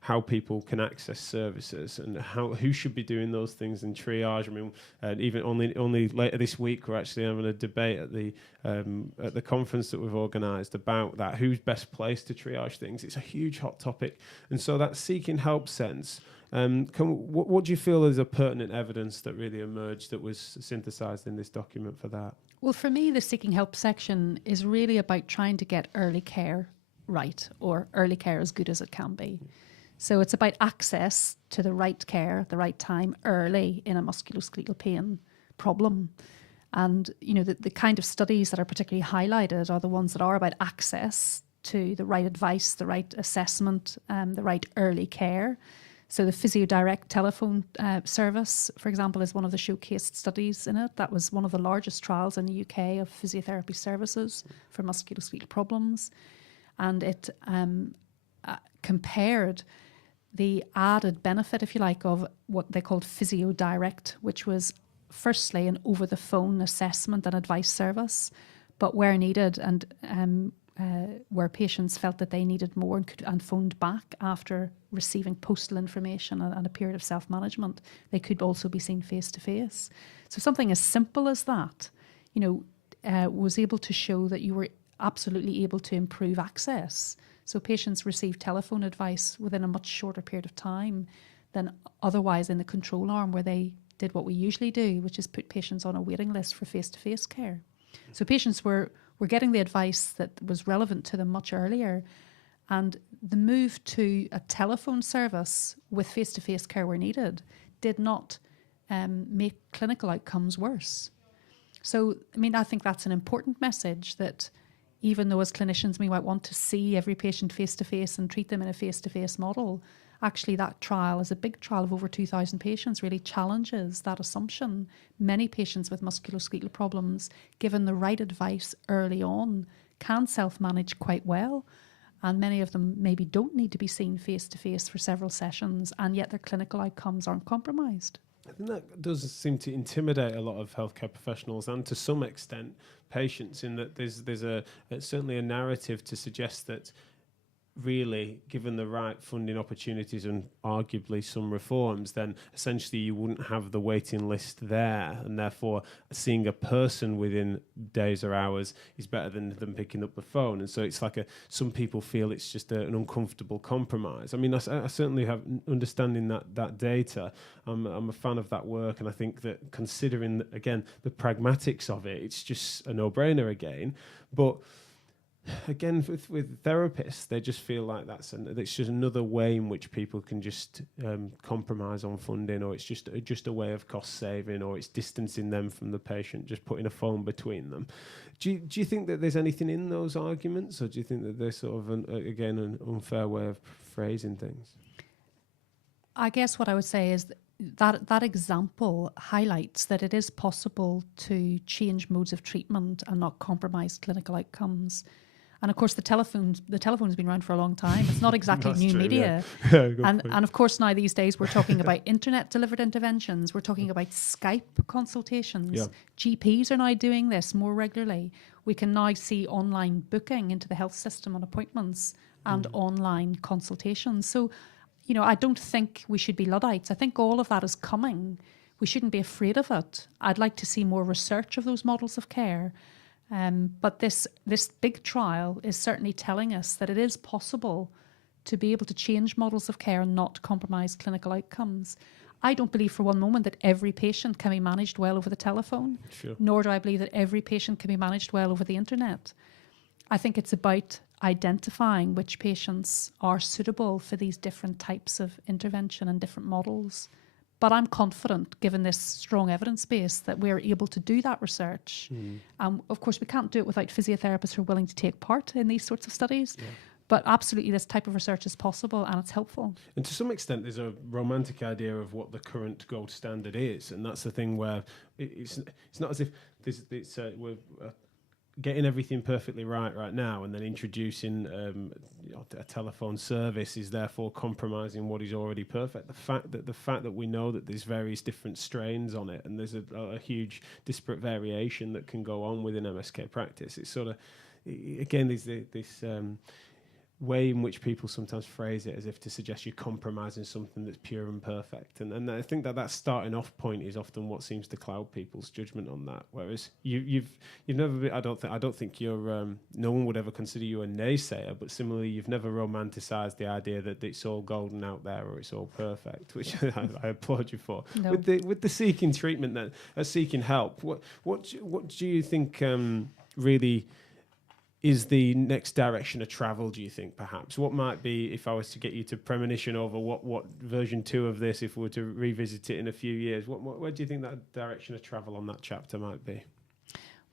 how people can access services and who should be doing those things in triage. I mean, even only later this week we're actually having a debate at the conference that we've organised about that, who's best placed to triage things. It's a huge hot topic, and so that seeking help sense. What do you feel is a pertinent evidence that really emerged that was synthesised in this document for that? Well, for me, the seeking help section is really about trying to get early care right, or early care as good as it can be. So it's about access to the right care at the right time early in a musculoskeletal pain problem. And, the kind of studies that are particularly highlighted are the ones that are about access to the right advice, the right assessment, the right early care. So the Physio Direct telephone service, for example, is one of the showcased studies in it. That was one of the largest trials in the UK of physiotherapy services for musculoskeletal problems. And it compared the added benefit, if you like, of what they called Physio Direct, which was firstly an over-the-phone assessment and advice service, but where needed and where patients felt that they needed more and phoned back after receiving postal information and a period of self-management, they could also be seen face-to-face. So something as simple as that, was able to show that you were absolutely able to improve access. So patients received telephone advice within a much shorter period of time than otherwise in the control arm, where they did what we usually do, which is put patients on a waiting list for face-to-face care. So patients were getting the advice that was relevant to them much earlier. And the move to a telephone service with face-to-face care where needed did not make clinical outcomes worse. So, I think that's an important message, that even though as clinicians we might want to see every patient face-to-face and treat them in a face-to-face model, actually that trial is a big trial of over 2,000 patients, really challenges that assumption. Many patients with musculoskeletal problems, given the right advice early on, can self-manage quite well. And many of them maybe don't need to be seen face-to-face for several sessions, and yet their clinical outcomes aren't compromised. I think that does seem to intimidate a lot of healthcare professionals, and to some extent patients, in that there's certainly a narrative to suggest that really, given the right funding opportunities and arguably some reforms, then essentially you wouldn't have the waiting list there, and therefore seeing a person within days or hours is better than them picking up the phone. And so it's like some people feel it's just an uncomfortable compromise. I certainly have understanding that data. I'm a fan of that work, and I think that considering, again, the pragmatics of it, it's just a no-brainer again. But again, with therapists, they just feel like it's just another way in which people can just compromise on funding, or it's just a way of cost saving, or it's distancing them from the patient, just putting a phone between them. Do you think that there's anything in those arguments, or do you think that they're sort of an unfair way of phrasing things? I guess what I would say is that example highlights that it is possible to change modes of treatment and not compromise clinical outcomes. And of course, the telephone's been around for a long time. It's not exactly new media. Yeah. And of course, now these days we're talking about internet-delivered interventions. We're talking about Skype consultations. Yeah. GPs are now doing this more regularly. We can now see online booking into the health system on appointments and online consultations. So, I don't think we should be Luddites. I think all of that is coming. We shouldn't be afraid of it. I'd like to see more research of those models of care. But this big trial is certainly telling us that it is possible to be able to change models of care and not compromise clinical outcomes. I don't believe for one moment that every patient can be managed well over the telephone, Sure. nor do I believe that every patient can be managed well over the internet. I think it's about identifying which patients are suitable for these different types of intervention and different models. But I'm confident, given this strong evidence base, that we're able to do that research. Of course, we can't do it without physiotherapists who are willing to take part in these sorts of studies. Yeah. But absolutely, this type of research is possible, and it's helpful. And to some extent, there's a romantic idea of what the current gold standard is, and that's the thing where it's not as if we're getting everything perfectly right now, and then introducing a telephone service is therefore compromising what is already perfect. The fact that we know that there's various different strains on it, and there's a huge disparate variation that can go on within MSK practice. It's sort of, again, there's this way in which people sometimes phrase it as if to suggest you're compromising something that's pure and perfect, and I think that starting off point is often what seems to cloud people's judgment on that. Whereas you've never been, I don't think you're no one would ever consider you a naysayer, but similarly you've never romanticized the idea that it's all golden out there or it's all perfect, which I applaud you for. No. With the seeking treatment, then seeking help, what do you think really is the next direction of travel, do you think, perhaps? What might be, if I was to get you to premonition over what version 2 of this, if we were to revisit it in a few years, where do you think that direction of travel on that chapter might be?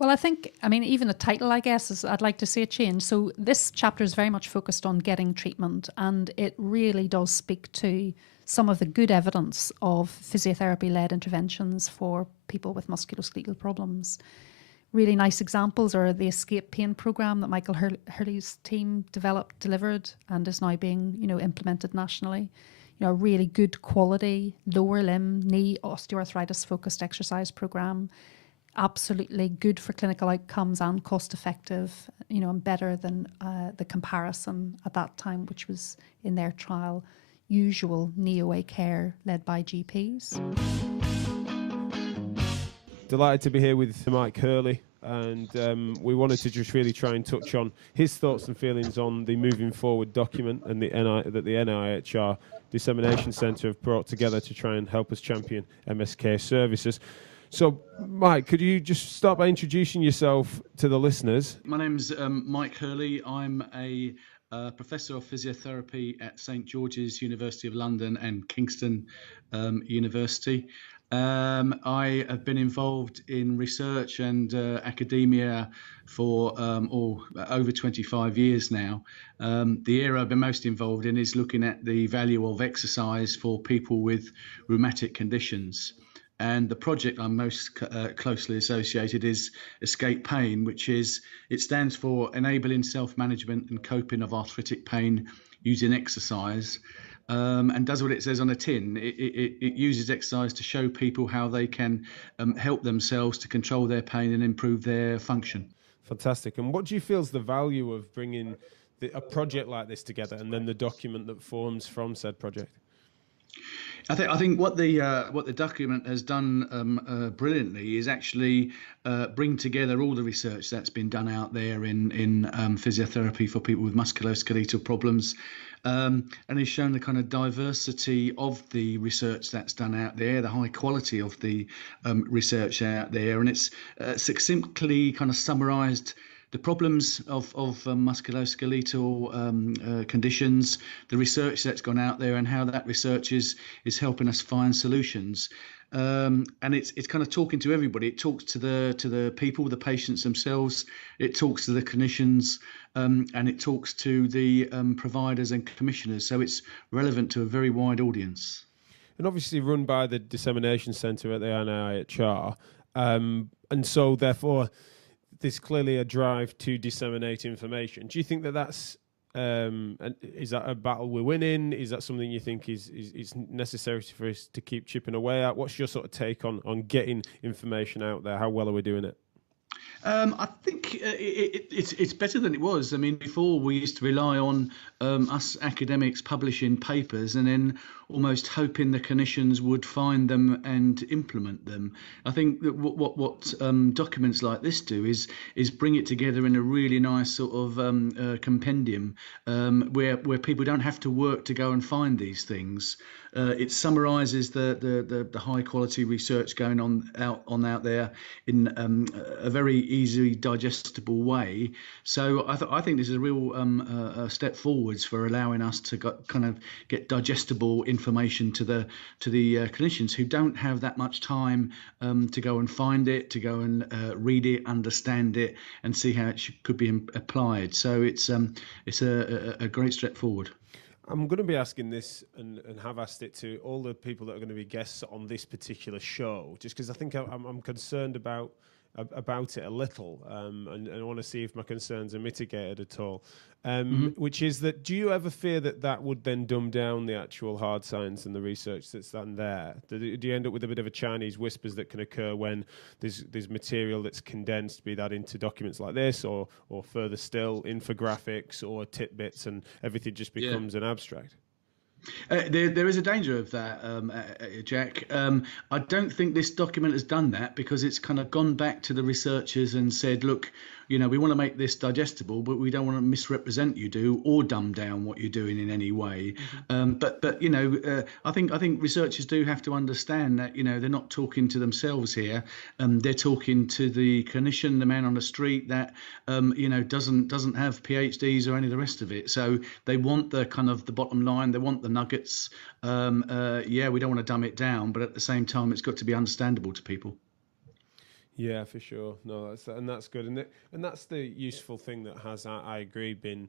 Well, I mean, even the title, I guess, is I'd like to see a change. So this chapter is very much focused on getting treatment, and it really does speak to some of the good evidence of physiotherapy-led interventions for people with musculoskeletal problems. Really nice examples are the escape pain program that Michael Hurley's team delivered, and is now being, implemented nationally. A really good quality lower limb knee osteoarthritis focused exercise program. Absolutely good for clinical outcomes and cost effective, and better than the comparison at that time, which was in their trial, usual knee OA care led by GPs. Delighted to be here with Mike Hurley, and we wanted to just really try and touch on his thoughts and feelings on the moving forward document and that the NIHR Dissemination Centre have brought together to try and help us champion MSK services. So, Mike, could you just start by introducing yourself to the listeners? My name's Mike Hurley. I'm a Professor of Physiotherapy at St George's University of London and Kingston University. I have been involved in research and academia for over 25 years now. The area I've been most involved in is looking at the value of exercise for people with rheumatic conditions. And the project I'm most closely associated is Escape Pain, it stands for Enabling Self-Management and Coping of Arthritic Pain Using Exercise, and does what it says on a tin. It uses exercise to show people how they can help themselves to control their pain and improve their function. Fantastic. And what do you feel is the value of bringing a project like this together, and then the document that forms from said project? I think what the document has done brilliantly is actually bring together all the research that's been done out there in physiotherapy for people with musculoskeletal problems, and has shown the kind of diversity of the research that's done out there, the high quality of the research out there, and it's succinctly kind of summarised the problems of musculoskeletal conditions, the research that's gone out there, and how that research is helping us find solutions. And it's kind of talking to everybody. It talks to the people, the patients themselves. It talks to the clinicians, and it talks to the providers and commissioners. So it's relevant to a very wide audience. And obviously run by the Dissemination Centre at the NIHR, and so therefore there's clearly a drive to disseminate information. Do you think that's is that a battle we're winning? Is that something you think is necessary for us to keep chipping away at? What's your sort of take on getting information out there? How well are we doing it? I think it's better than it was. I mean, before we used to rely on us academics publishing papers and then almost hoping the clinicians would find them and implement them. I think that what documents like this do is bring it together in a really nice sort of compendium where people don't have to work to go and find these things. It summarises the high quality research going on out there in a very easily digestible way. So I think this is a real step forwards for allowing us to kind of get digestible information to the clinicians who don't have that much time to go and find it, to go and read it, understand it, and see how it could be applied. So it's a great step forward. I'm going to be asking this and have asked it to all the people that are going to be guests on this particular show, just because I think I'm concerned about it a little, and I want to see if my concerns are mitigated at all. Which is that, do you ever fear that would then dumb down the actual hard science and the research that's done there? Do you end up with a bit of a Chinese whispers that can occur when there's material that's condensed, be that into documents like this or further still infographics or tidbits, and everything just becomes an abstract? There is a danger of that, Jack. I don't think this document has done that, because it's kind of gone back to the researchers and said, look, we want to make this digestible, but we don't want to misrepresent or dumb down what you're doing in any way. But I think researchers do have to understand that they're not talking to themselves here. They're talking to the clinician, the man on the street that doesn't have PhDs or any of the rest of it. So they want the kind of the bottom line. They want the nuggets. We don't want to dumb it down, but at the same time, it's got to be understandable to people. Yeah, for sure. No, that's good, and that's the useful thing that has, I agree, been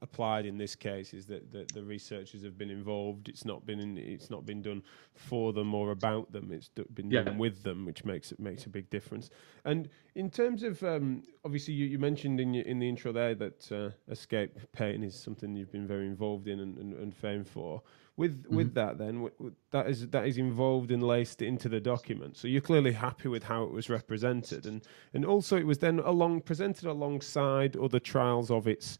applied in this case, is that the researchers have been involved. It's not been done for them or about them. It's been done with them, which makes a big difference. And in terms of obviously, you mentioned in the intro there that escape pain is something you've been very involved in and famed for. With that, then that is involved and laced into the document. So you're clearly happy with how it was represented, and also it was then presented alongside other trials of its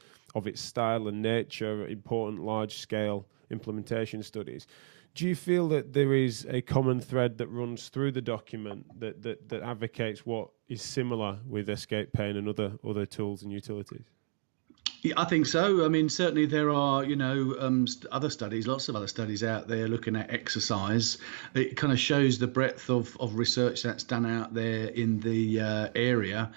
style and nature, important large scale implementation studies. Do you feel that there is a common thread that runs through the document that advocates what is similar with escape pain and other tools and utilities? Yeah, I think so. I mean, certainly there are, other studies, lots of other studies out there looking at exercise. It kind of shows the breadth of research that's done out there in the area.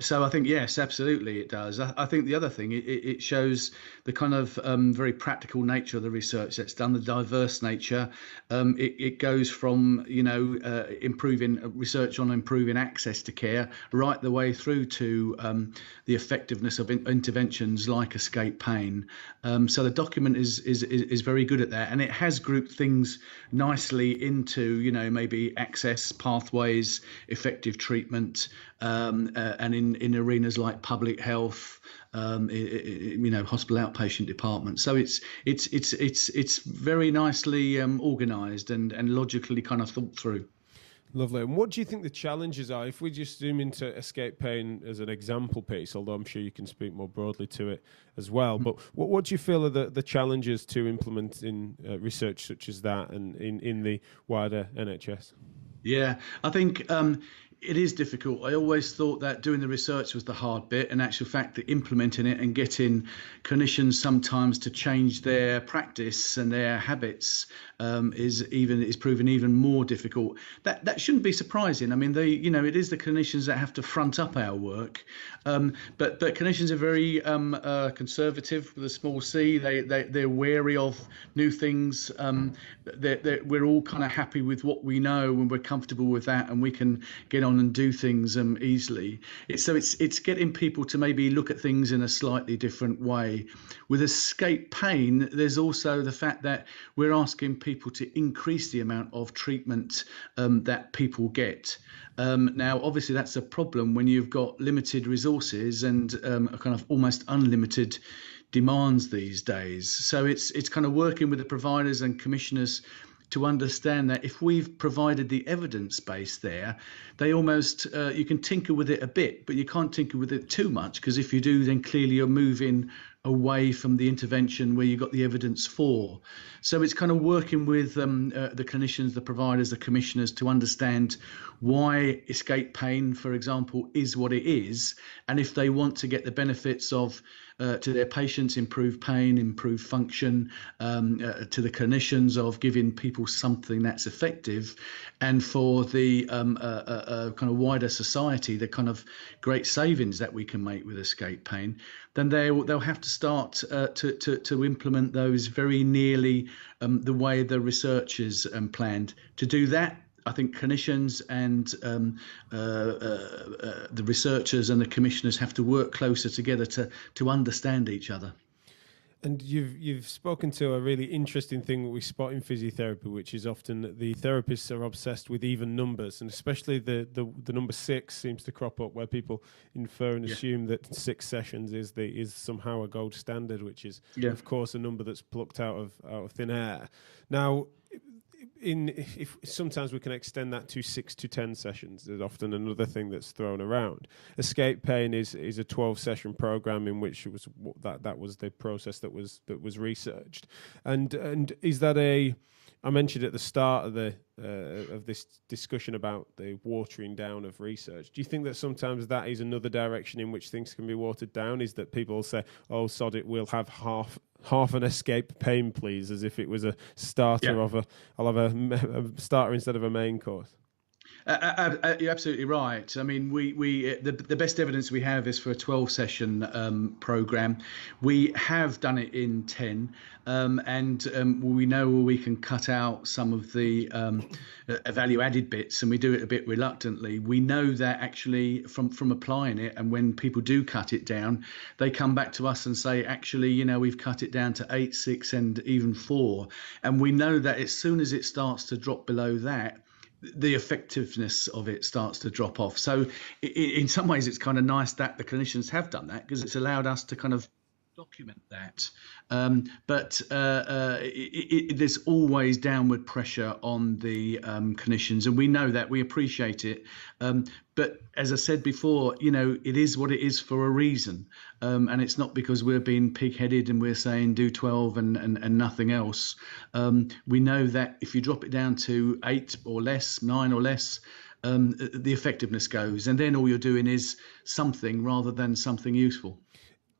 So I think, yes, absolutely it does. I think the other thing, it shows the kind of very practical nature of the research that's done, the diverse nature. It goes from, improving research on improving access to care right the way through to the effectiveness of interventions like escape pain. So the document is very good at that, and it has grouped things nicely into, maybe access pathways, effective treatment, and in arenas like public health, hospital outpatient department. So it's very nicely organised and logically kind of thought through. Lovely. And what do you think the challenges are? If we just zoom into escape pain as an example piece, although I'm sure you can speak more broadly to it as well, but what do you feel are the challenges to implementing research such as that and in the wider NHS? Yeah, I think it is difficult. I always thought that doing the research was the hard bit. In actual fact, that implementing it and getting clinicians sometimes to change their practice and their habits is proven even more difficult. That shouldn't be surprising. I mean, it is the clinicians that have to front up our work, but clinicians are very conservative with a small c. They're wary of new things. We're all kind of happy with what we know and we're comfortable with that, and we can get on and do things easily. It's getting people to maybe look at things in a slightly different way. With escape pain, there's also the fact that we're asking people to increase the amount of treatment that people get. Now, obviously, that's a problem when you've got limited resources and a kind of almost unlimited demands these days. So it's kind of working with the providers and commissioners to understand that if we've provided the evidence base there, they almost, you can tinker with it a bit, but you can't tinker with it too much, because if you do, then clearly you're moving away from the intervention where you got the evidence for. So it's kind of working with the clinicians, the providers, the commissioners to understand why escape pain, for example, is what it is. And if they want to get the benefits of to their patients, improve pain, improve function, to the clinicians of giving people something that's effective, and for the kind of wider society, the kind of great savings that we can make with escape pain, then they'll have to start to implement those very nearly the way the researchers planned. To do that, I think clinicians and the researchers and the commissioners have to work closer together to understand each other. And you've spoken to a really interesting thing that we spot in physiotherapy, which is often that the therapists are obsessed with even numbers, and especially the number 6 seems to crop up, where people infer and assume that 6 sessions is somehow a gold standard, which is of course a number that's plucked out of thin air. Now, if sometimes we can extend that to 6 to 10 sessions. There's often another thing that's thrown around. Escape pain is a 12-session program in which it was that was the process that was researched. And is that I mentioned at the start of of this discussion about the watering down of research. Do you think that sometimes that is another direction in which things can be watered down? Is that people say, "Oh, sod it, we'll have half an escape pain, please," as if it was a starter I'll have a starter instead of a main course? You're absolutely right. I mean, the best evidence we have is for a 12-session program. We have done it in 10. we know we can cut out some of the value-added bits, and we do it a bit reluctantly. We know that actually from applying it, and when people do cut it down, they come back to us and say, actually, we've cut it down to 8, 6, and even 4. And we know that as soon as it starts to drop below that, the effectiveness of it starts to drop off. So in some ways, it's kind of nice that the clinicians have done that, because it's allowed us to kind of document that. There's always downward pressure on the clinicians, and we know that, we appreciate it. But as I said before, it is what it is for a reason. And it's not because we're being pig-headed and we're saying do 12 and nothing else. We know that if you drop it down to 8 or less, 9 or less, the effectiveness goes, and then all you're doing is something rather than something useful.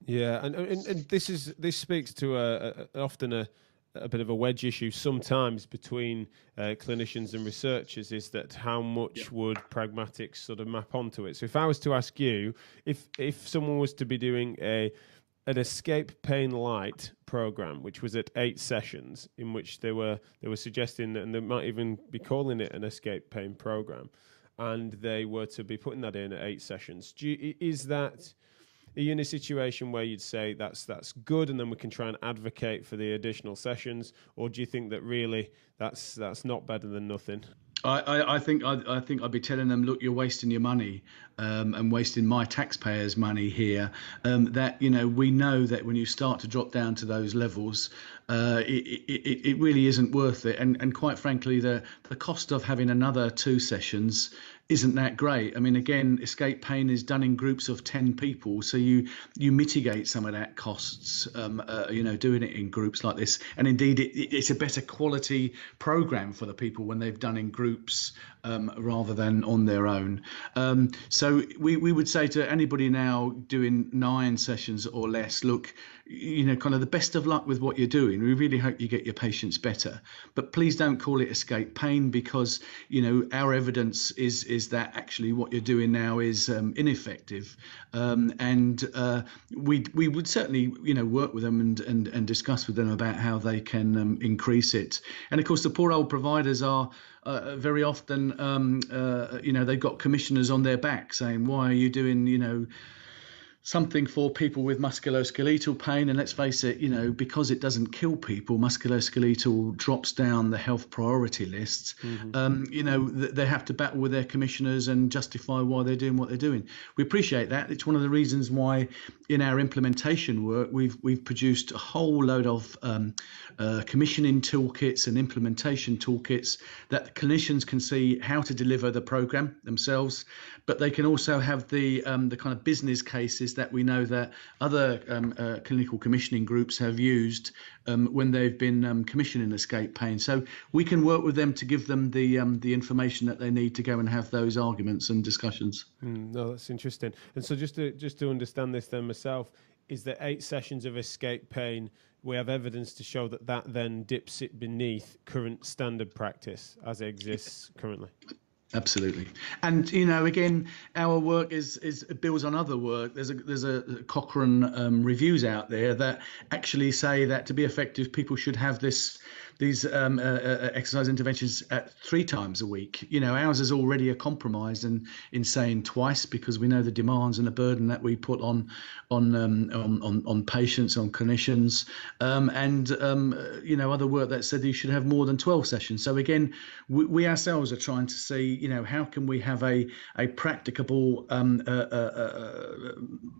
Yeah, and this speaks to often a bit of a wedge issue sometimes between clinicians and researchers, is that how much would pragmatics sort of map onto it. So if I was to ask you, if someone was to be doing an escape pain light program, which was at 8 sessions, in which they were suggesting, and they might even be calling it an escape pain program, and they were to be putting that in at 8 sessions, are you in a situation where you'd say that's good, and then we can try and advocate for the additional sessions, or do you think that really that's not better than nothing? I think I'd be telling them, look, you're wasting your money, and wasting my taxpayers' money here. That we know that when you start to drop down to those levels, it really isn't worth it. And quite frankly, the cost of having another 2 sessions isn't that great. I mean, again, escape pain is done in groups of 10 people, so you mitigate some of that costs, doing it in groups like this. And indeed, it's a better quality program for the people when they've done in groups rather than on their own. So we would say to anybody now doing 9 sessions or less, look, kind of the best of luck with what you're doing. We really hope you get your patients better, but please don't call it escape pain, because our evidence is that actually what you're doing now is ineffective, and we would certainly work with them and discuss with them about how they can increase it. And of course, the poor old providers are very often they've got commissioners on their back saying, why are you doing something for people with musculoskeletal pain? And let's face it, because it doesn't kill people, musculoskeletal drops down the health priority lists. They have to battle with their commissioners and justify why they're doing what they're doing. We appreciate that. It's one of the reasons why in our implementation work we've produced a whole load of commissioning toolkits and implementation toolkits that clinicians can see how to deliver the program themselves, but they can also have the kind of business cases that we know that other clinical commissioning groups have used when they've been commissioning escape pain. So we can work with them to give them the information that they need to go and have those arguments and discussions. No, that's interesting. And so just to understand this then myself, is that 8 sessions of escape pain, we have evidence to show that then dips it beneath current standard practice as it exists currently? Absolutely. And again, our work is builds on other work. There's a Cochrane reviews out there that actually say that to be effective, people should have these exercise interventions at 3 times a week. Ours is already a compromise in saying twice, because we know the demands and the burden that we put on patients, on clinicians, and other work that said that you should have more than 12 sessions. So again, we ourselves are trying to see how can we have a practicable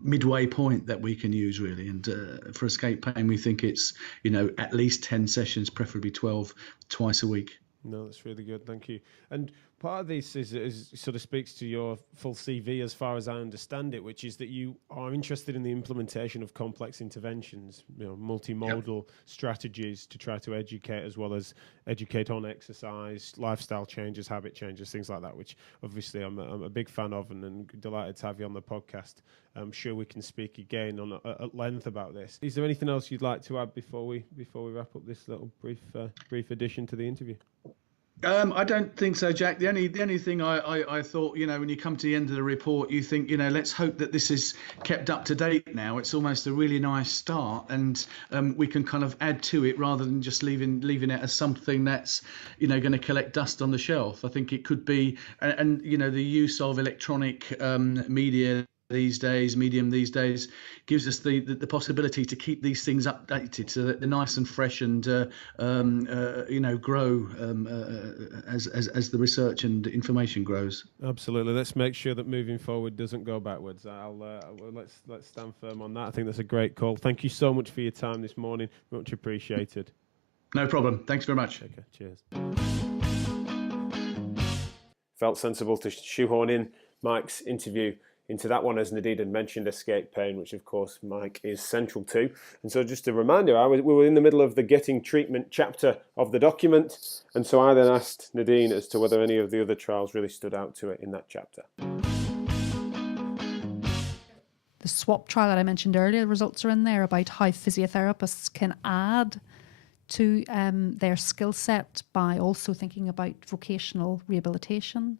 midway point that we can use really. And for escape pain, we think it's at least 10 sessions, preferably 12, twice a week. No, that's really good. Thank you. And part of this is sort of speaks to your full CV as far as I understand it, which is that you are interested in the implementation of complex interventions, multimodal strategies to try to educate, as well as educate on exercise, lifestyle changes, habit changes, things like that, which obviously I'm a big fan of, and delighted to have you on the podcast. I'm sure we can speak again at length about this. Is there anything else you'd like to add before we wrap up this little brief addition to the interview? I don't think so, Jack. The only thing I thought, when you come to the end of the report, you think, let's hope that this is kept up to date now. It's almost a really nice start, and we can kind of add to it rather than just leaving it as something that's, going to collect dust on the shelf. I think it could be, and the use of electronic medium these days gives us the possibility to keep these things updated so that they're nice and fresh and grow as the research and information grows. Absolutely. Let's make sure that moving forward doesn't go backwards. Let's stand firm on that. I think that's a great call. Thank you so much for your time this morning. Much appreciated. No problem. Thanks very much. Okay, cheers. Felt sensible to shoehorn in Mike's interview into that one, as Nadine had mentioned, escape pain, which of course Mike is central to. And so just a reminder, we were in the middle of the getting treatment chapter of the document, and so I then asked Nadine as to whether any of the other trials really stood out to it in that chapter. The SWAP trial that I mentioned earlier, results are in there about how physiotherapists can add to their skill set by also thinking about vocational rehabilitation.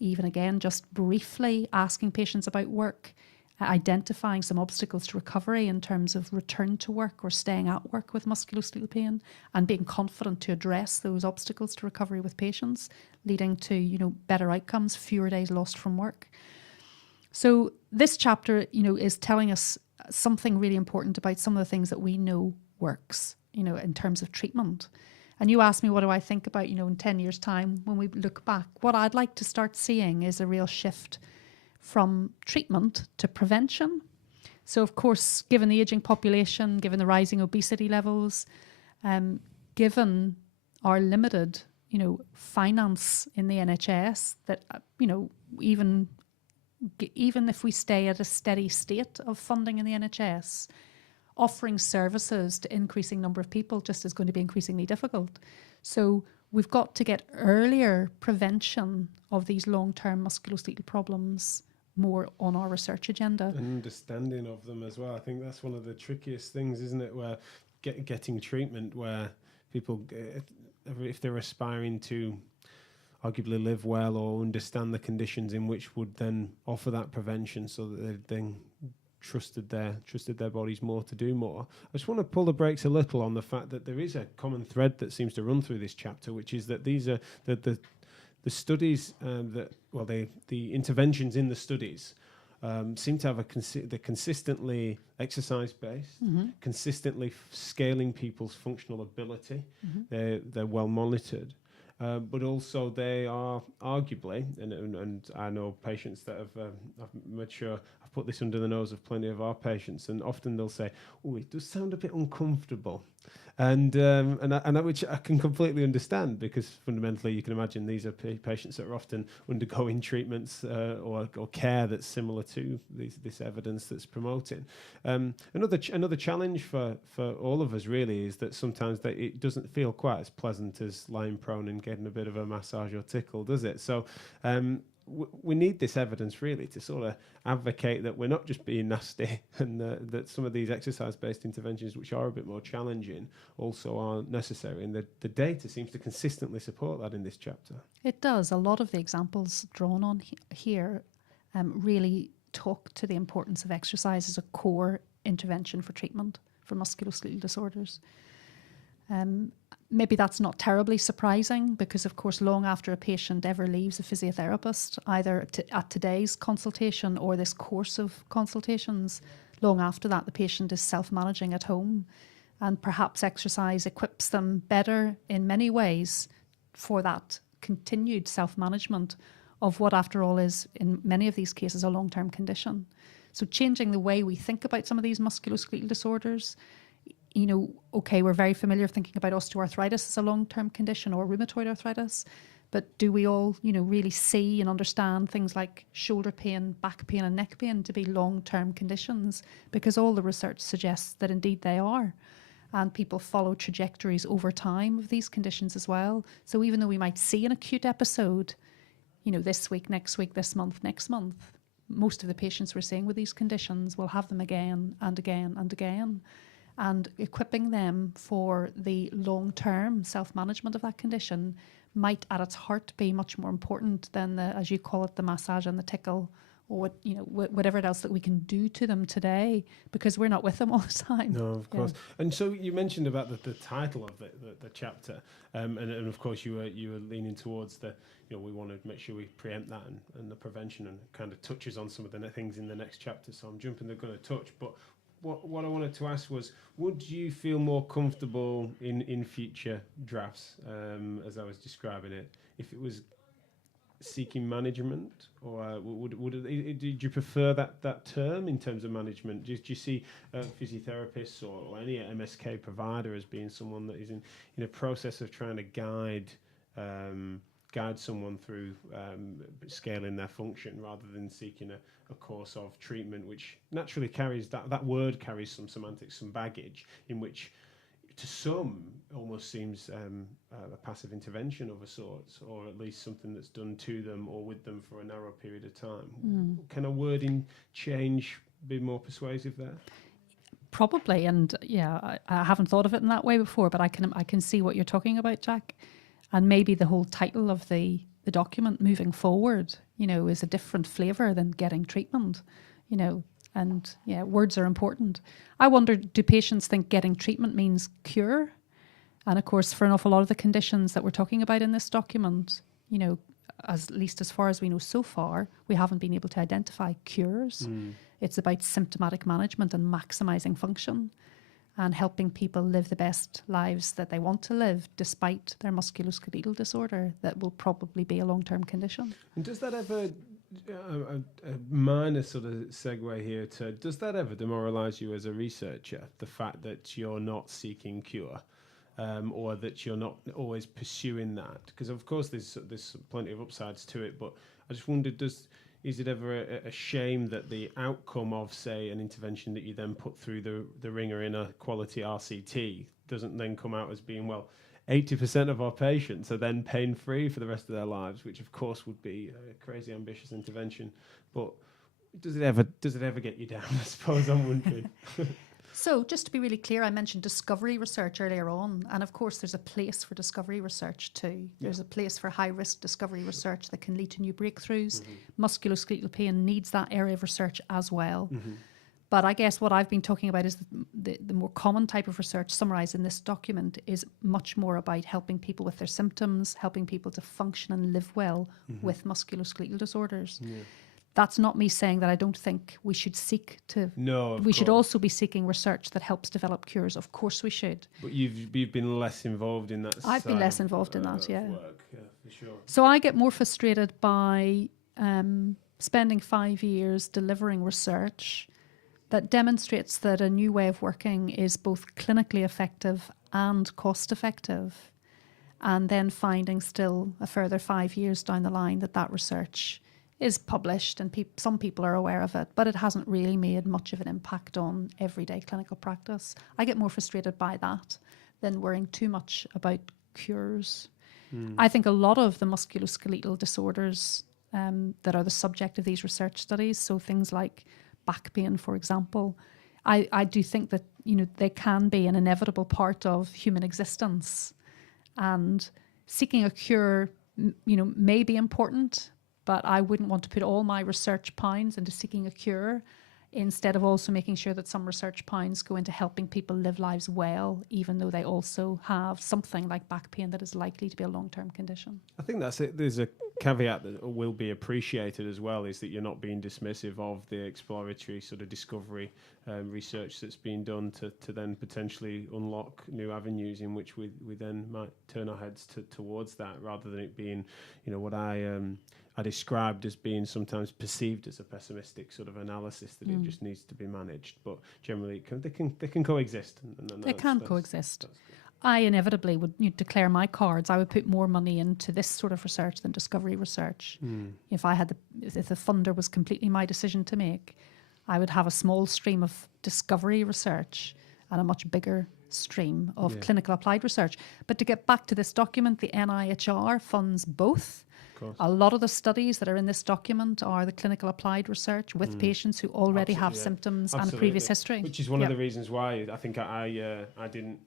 Even again, just briefly asking patients about work, identifying some obstacles to recovery in terms of return to work or staying at work with musculoskeletal pain, and being confident to address those obstacles to recovery with patients, leading to better outcomes, fewer days lost from work. So this chapter, is telling us something really important about some of the things that we know works, in terms of treatment. And you asked me, what do I think about, in 10 years' time when we look back? What I'd like to start seeing is a real shift from treatment to prevention. So, of course, given the ageing population, given the rising obesity levels, given our limited, finance in the NHS, that, even if we stay at a steady state of funding in the NHS, offering services to increasing number of people just is going to be increasingly difficult. So we've got to get earlier prevention of these long-term musculoskeletal problems more on our research agenda. And understanding of them as well. I think that's one of the trickiest things, isn't it? Where getting treatment where people, if they're aspiring to arguably live well or understand the conditions in which would then offer that prevention, so that they've then trusted their bodies more to do more. I just want to pull the brakes a little on the fact that there is a common thread that seems to run through this chapter, which is that these are the studies the interventions in the studies seem to have they're consistently exercise based, consistently scaling people's functional ability. They're well monitored. But also they are arguably, and I know patients that I've made sure I've put this under the nose of plenty of our patients, and often they'll say, "Oh, it does sound a bit uncomfortable," and which I can completely understand, because fundamentally you can imagine these are patients that are often undergoing treatments or care that's similar to this evidence that's promoting. Another challenge for all of us really is that sometimes it doesn't feel quite as pleasant as lying prone and getting a bit of a massage or tickle, does it? So we need this evidence really to sort of advocate that we're not just being nasty, and that some of these exercise-based interventions, which are a bit more challenging, also are necessary. And the data seems to consistently support that in this chapter. It does. A lot of the examples drawn on here really talk to the importance of exercise as a core intervention for treatment for musculoskeletal disorders. Maybe that's not terribly surprising, because of course long after a patient ever leaves a physiotherapist, either at today's consultation or this course of consultations, long after that the patient is self-managing at home, and perhaps exercise equips them better in many ways for that continued self-management of what after all is in many of these cases a long-term condition. So changing the way we think about some of these musculoskeletal disorders, we're very familiar thinking about osteoarthritis as a long-term condition or rheumatoid arthritis, but do we all, really see and understand things like shoulder pain, back pain and neck pain to be long-term conditions? Because all the research suggests that indeed they are. And people follow trajectories over time of these conditions as well. So even though we might see an acute episode, this week, next week, this month, next month, most of the patients we're seeing with these conditions will have them again and again and again. And equipping them for the long-term self-management of that condition might at its heart be much more important than the, as you call it, the massage and the tickle, or what, you know, whatever else that we can do to them today, because we're not with them all the time. No, of course. And so you mentioned about the title of the chapter, and of course you were leaning towards the, you know, we want to make sure we preempt that and the prevention, and kind of touches on some of the things in the next chapter. So I'm jumping the gun a touch, but what I wanted to ask was, would you feel more comfortable in future drafts, as I was describing it, if it was seeking management, or did you prefer that term in terms of management? Do you see physiotherapists or any MSK provider as being someone that is in a process of trying to guide someone through scaling their function, rather than seeking a course of treatment, which naturally carries that word carries some semantics, some baggage, in which to some almost seems a passive intervention of a sort, or at least something that's done to them or with them for a narrow period of time. Can a wording change be more persuasive there? Probably, and yeah, I haven't thought of it in that way before, but I can see what you're talking about, Jack. And maybe the whole title of the document moving forward, you know, is a different flavour than getting treatment, you know. And yeah, words are important. I wonder, do patients think getting treatment means cure? And of course, for an awful lot of the conditions that we're talking about in this document, you know, at least as far as we know so far, we haven't been able to identify cures. It's about symptomatic management and maximising function, and helping people live the best lives that they want to live, despite their musculoskeletal disorder that will probably be a long-term condition. And does that ever, a minor sort of segue here to, does that ever demoralise you as a researcher, the fact that you're not seeking cure, or that you're not always pursuing that? Because of course there's plenty of upsides to it, but I just wondered, is it ever a shame that the outcome of, say, an intervention that you then put through the ringer in a quality RCT doesn't then come out as being, well, 80% of our patients are then pain-free for the rest of their lives, which of course would be a crazy ambitious intervention. But does it ever get you down, I suppose I'm wondering. So just to be really clear, I mentioned discovery research earlier on, and of course there's a place for discovery research too. There's a place for high-risk discovery research that can lead to new breakthroughs. Musculoskeletal pain needs that area of research as well. But I guess what I've been talking about is the more common type of research summarised in this document is much more about helping people with their symptoms, helping people to function and live well with musculoskeletal disorders. That's not me saying that I don't think we should seek to. No, we should also be seeking research that helps develop cures. Of course we should. But you've been less involved in that. I've been less involved in that, yeah. Work, yeah, for sure. So I get more frustrated by spending 5 years delivering research that demonstrates that a new way of working is both clinically effective and cost effective, and then finding still a further 5 years down the line that research is published and some people are aware of it, but it hasn't really made much of an impact on everyday clinical practice. I get more frustrated by that than worrying too much about cures. I think a lot of the musculoskeletal disorders that are the subject of these research studies, so things like back pain, for example, I do think that, you know, they can be an inevitable part of human existence, and seeking a cure, you know, may be important, but I wouldn't want to put all my research pounds into seeking a cure, instead of also making sure that some research pounds go into helping people live lives well, even though they also have something like back pain that is likely to be a long-term condition. I think that's it. There's a caveat that will be appreciated as well, is that you're not being dismissive of the exploratory sort of discovery research that's being done to then potentially unlock new avenues in which we then might turn our heads towards that, rather than it being, you know, what I described as being sometimes perceived as a pessimistic sort of analysis, that it just needs to be managed. But generally, they can coexist. And they can coexist. I inevitably would declare my cards. I would put more money into this sort of research than discovery research. If the funder was completely my decision to make, I would have a small stream of discovery research and a much bigger stream of clinical applied research. But to get back to this document, the NIHR funds both. A lot of the studies that are in this document are the clinical applied research with patients who already have symptoms and a previous history. Which is one of the reasons why I think I didn't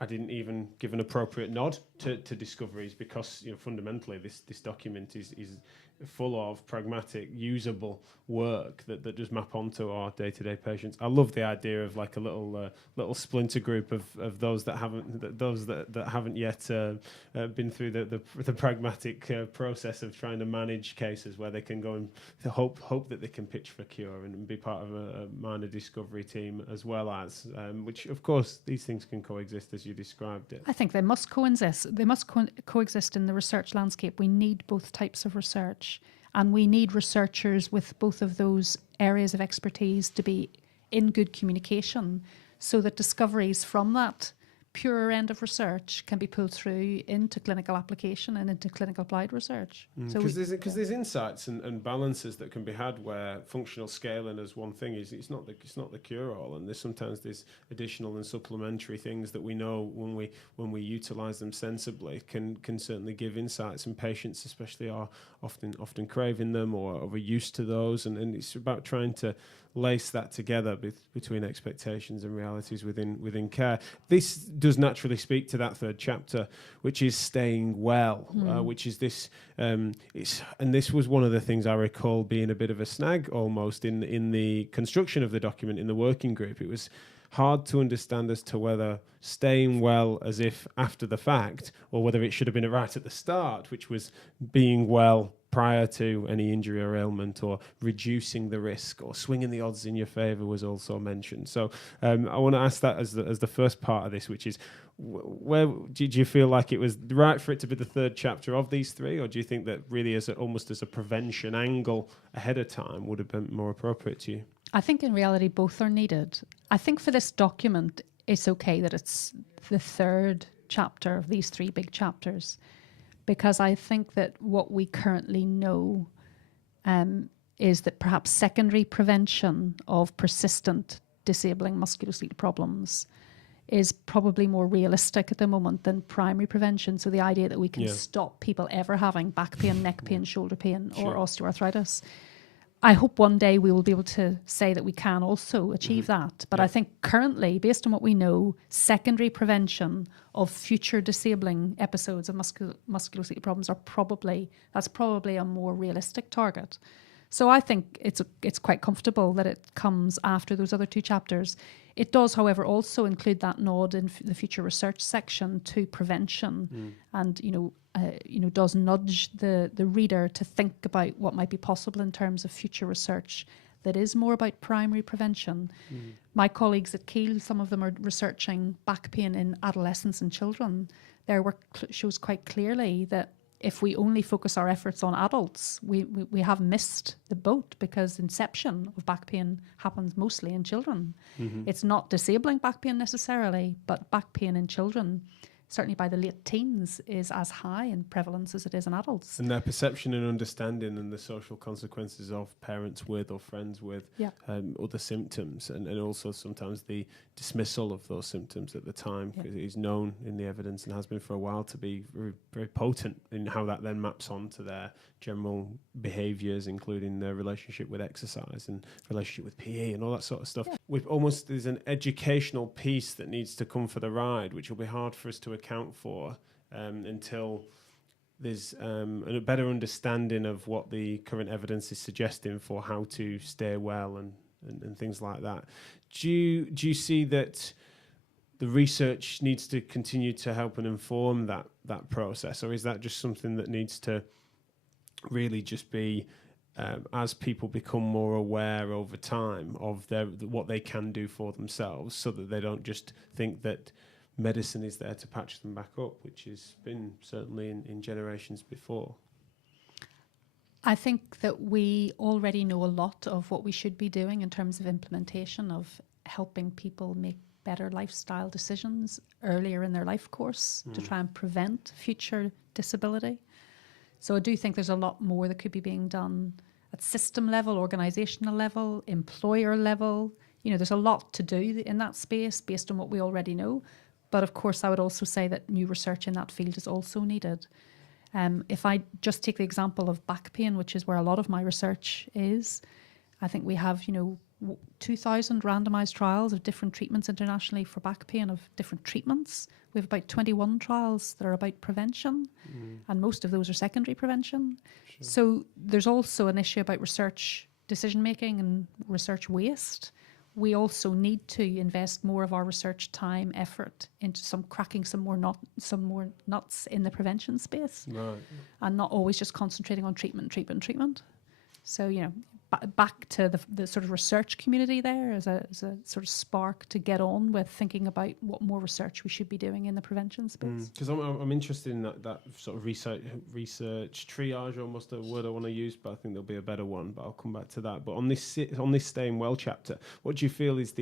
I didn't even give an appropriate nod to discoveries, because fundamentally this document is full of pragmatic, usable work that does map onto our day-to-day patients. I love the idea of like a little splinter group of those that haven't yet been through the pragmatic process of trying to manage cases, where they can go and hope that they can pitch for cure and be part of a minor discovery team, as well as which of course these things can coexist as you described it. I think they must coexist. They must coexist in the research landscape. We need both types of research, and we need researchers with both of those areas of expertise to be in good communication, so that discoveries from that purer end of research can be pulled through into clinical application and into clinical applied research. Because there's insights and balances that can be had, where functional scaling as one thing is it's not the cure all, and sometimes there's additional and supplementary things that we know when we utilize them sensibly can certainly give insights, and patients especially are often craving them or are used to those, and it's about trying to lace that together between expectations and realities within care. This does naturally speak to that third chapter, which is staying well, which is this. And this was one of the things I recall being a bit of a snag almost in the construction of the document in the working group. It was hard to understand as to whether staying well as if after the fact, or whether it should have been right at the start, which was being well prior to any injury or ailment, or reducing the risk, or swinging the odds in your favour was also mentioned. So I want to ask that as the first part of this, which is, where did you feel like it was right for it to be the third chapter of these three, or do you think that really almost as a prevention angle ahead of time would have been more appropriate to you? I think in reality both are needed. I think for this document it's okay that it's the third chapter of these three big chapters, because I think that what we currently know is that perhaps secondary prevention of persistent disabling musculoskeletal problems is probably more realistic at the moment than primary prevention. So the idea that we can stop people ever having back pain, neck pain, shoulder pain, or osteoarthritis. I hope one day we will be able to say that we can also achieve that. But I think currently, based on what we know, secondary prevention of future disabling episodes of musculoskeletal problems that's probably a more realistic target. So I think it's quite comfortable that it comes after those other two chapters. It does, however, also include that nod in the future research section to prevention, and does nudge the reader to think about what might be possible in terms of future research that is more about primary prevention. My colleagues at Keele, some of them are researching back pain in adolescents and children. Their work shows quite clearly that if we only focus our efforts on adults, we have missed the boat, because inception of back pain happens mostly in children. It's not disabling back pain necessarily, but back pain in children, certainly by the late teens, is as high in prevalence as it is in adults. And their perception and understanding and the social consequences of parents with or friends with other symptoms, and also sometimes the dismissal of those symptoms at the time, because it is known in the evidence and has been for a while to be very, very potent in how that then maps onto their general behaviours, including their relationship with exercise and relationship with PE and all that sort of stuff. There's an educational piece that needs to come for the ride, which will be hard for us to account for until there's a better understanding of what the current evidence is suggesting for how to stay well and things like that. Do you see that the research needs to continue to help and inform that process, or is that just something that needs to really just be as people become more aware over time of what they can do for themselves, so that they don't just think that medicine is there to patch them back up, which has been certainly in generations before? I think that we already know a lot of what we should be doing in terms of implementation of helping people make better lifestyle decisions earlier in their life course to try and prevent future disability. So I do think there's a lot more that could be being done at system level, organisational level, employer level. There's a lot to do in that space based on what we already know. But of course, I would also say that new research in that field is also needed. If I just take the example of back pain, which is where a lot of my research is, I think we have, 2,000 randomized trials of different treatments internationally for back pain, of different treatments. We have about 21 trials that are about prevention, and most of those are secondary prevention. Sure. So there's also an issue about research decision making and research waste. We also need to invest more of our research time, effort into cracking some more nuts in the prevention space, right, and not always just concentrating on treatment. So, you know, back to the sort of research community there as a sort of spark to get on with thinking about what more research we should be doing in the prevention space. Because I'm interested in that sort of research triage, almost a word I want to use, but I think there'll be a better one, but I'll come back to that. But on this Staying Well chapter, what do you feel is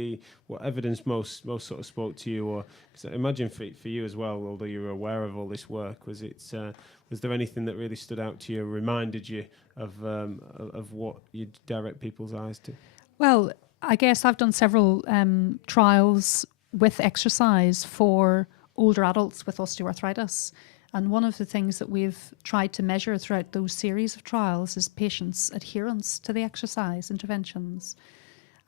what evidence most sort of spoke to you? Or because I imagine for you as well, although you were aware of all this work, was there anything that really stood out to you, reminded you of what you direct people's eyes to? Well, I guess I've done several trials with exercise for older adults with osteoarthritis. And one of the things that we've tried to measure throughout those series of trials is patients' adherence to the exercise interventions.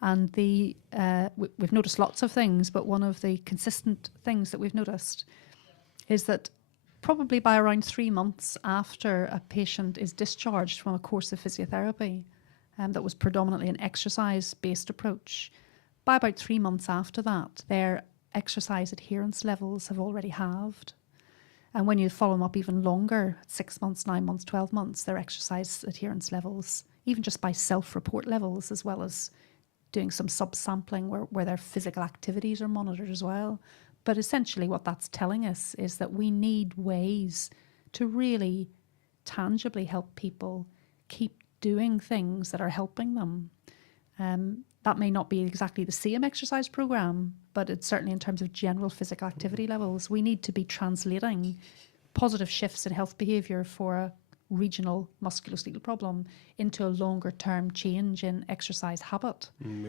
And we've noticed lots of things, but one of the consistent things that we've noticed is that probably by around 3 months after a patient is discharged from a course of physiotherapy that was predominantly an exercise-based approach, by about 3 months after that, their exercise adherence levels have already halved. And when you follow them up even longer, 6 months, 9 months, 12 months, their exercise adherence levels, even just by self-report levels, as well as doing some sub-sampling where their physical activities are monitored as well. But essentially what that's telling us is that we need ways to really tangibly help people keep doing things that are helping them. That may not be exactly the same exercise program, but it's certainly in terms of general physical activity levels. We need to be translating positive shifts in health behaviour for a regional musculoskeletal problem into a longer term change in exercise habit. And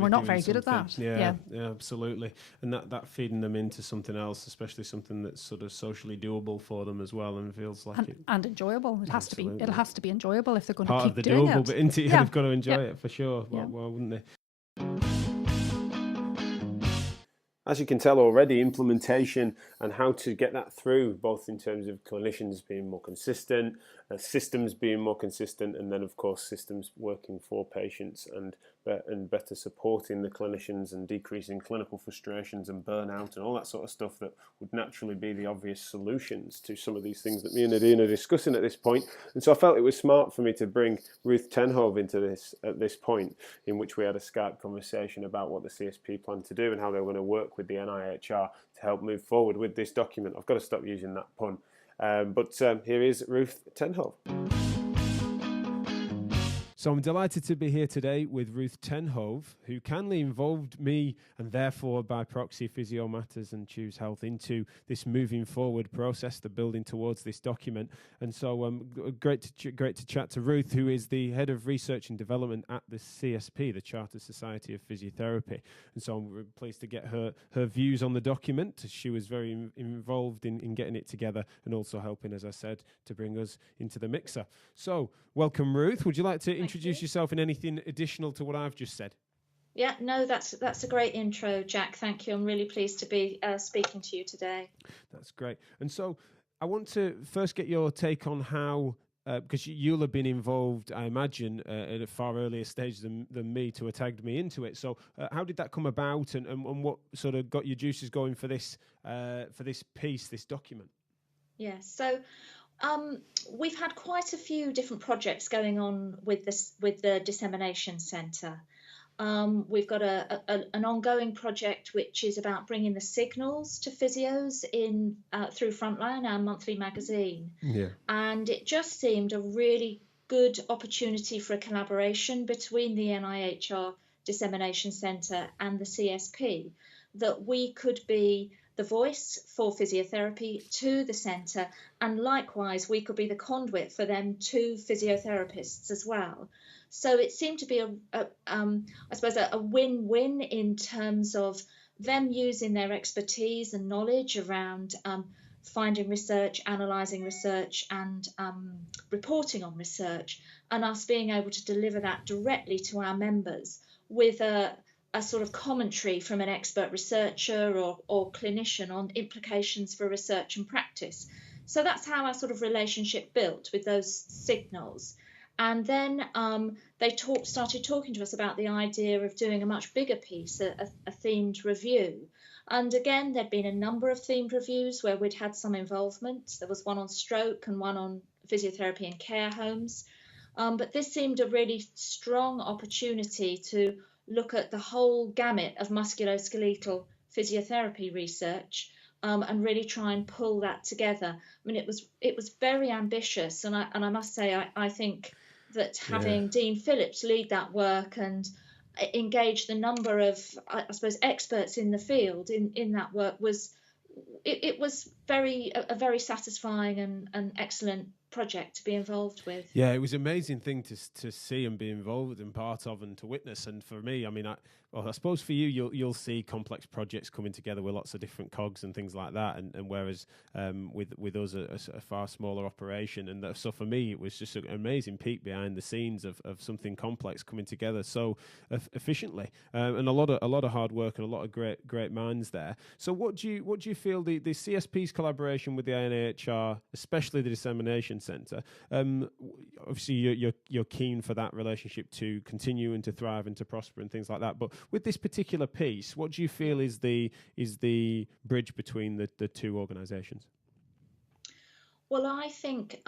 we're not very good at that. Yeah, absolutely. And that feeding them into something else, especially something that's sort of socially doable for them as well, and feels like and enjoyable. It has to be. It has to be enjoyable if they're going to keep doing it. Part of the doable bit, they've got to enjoy it for sure. Why wouldn't they? As you can tell already, implementation and how to get that through, both in terms of clinicians being more consistent, systems being more consistent, and then of course systems working for patients and better supporting the clinicians and decreasing clinical frustrations and burnout and all that sort of stuff that would naturally be the obvious solutions to some of these things that me and Nadine are discussing at this point. And so I felt it was smart for me to bring Ruth Tenhove into this at this point, in which we had a Skype conversation about what the CSP planned to do and how they were going to work with the NIHR to help move forward with this document. I've got to stop using that pun. But here is Ruth Tenhove. So I'm delighted to be here today with Ruth Tenhove, who kindly involved me and therefore by proxy Physio Matters and Choose Health into this moving forward process, the building towards this document. And so great to chat to Ruth, who is the Head of Research and Development at the CSP, the Chartered Society of Physiotherapy. And so I'm pleased to get her views on the document. She was very involved in getting it together and also helping, as I said, to bring us into the mixer. So welcome, Ruth. Would you like to introduce yourself in anything additional to what I've just said? Yeah, no, that's a great intro, Jack. Thank you. I'm really pleased to be speaking to you today. That's great. And so I want to first get your take on how, because you'll have been involved, I imagine, at a far earlier stage than me to have tagged me into it. So how did that come about, and what sort of got your juices going for this piece, this document? Yeah, so we've had quite a few different projects going on with the Dissemination Centre. We've got an ongoing project which is about bringing the signals to physios in through Frontline, our monthly magazine. Yeah. And it just seemed a really good opportunity for a collaboration between the NIHR Dissemination Centre and the CSP, that we could be the voice for physiotherapy to the centre, and likewise we could be the conduit for them to physiotherapists as well. So it seemed to be a win-win in terms of them using their expertise and knowledge around finding research, analysing research, and reporting on research, and us being able to deliver that directly to our members with a sort of commentary from an expert researcher or clinician on implications for research and practice. So that's how our sort of relationship built with those signals. And then they started talking to us about the idea of doing a much bigger piece, a themed review. And again, there'd been a number of themed reviews where we'd had some involvement. There was one on stroke and one on physiotherapy in care homes. But this seemed a really strong opportunity to look at the whole gamut of musculoskeletal physiotherapy research and really try and pull that together. I mean, it was very ambitious, and I must say I think that having Dean Phillips lead that work and engage the number of, I suppose, experts in the field in that work was a very satisfying and excellent project to be involved with. Yeah, it was an amazing thing to see and be involved and part of and to witness. And for me, I mean, I suppose for you, you'll see complex projects coming together with lots of different cogs and things like that. And whereas with us, a far smaller operation. And so for me, it was just an amazing peek behind the scenes of something complex coming together so efficiently, and a lot of hard work and a lot of great minds there. So what do you feel the CSP's collaboration with the NIHR, especially the Dissemination Centre? Obviously, you're keen for that relationship to continue and to thrive and to prosper and things like that. But with this particular piece, what do you feel is the bridge between the two organisations? Well, I think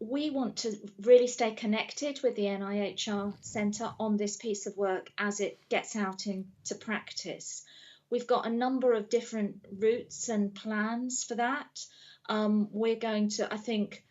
we want to really stay connected with the NIHR Centre on this piece of work as it gets out into practice. We've got a number of different routes and plans for that. We're going to, I think,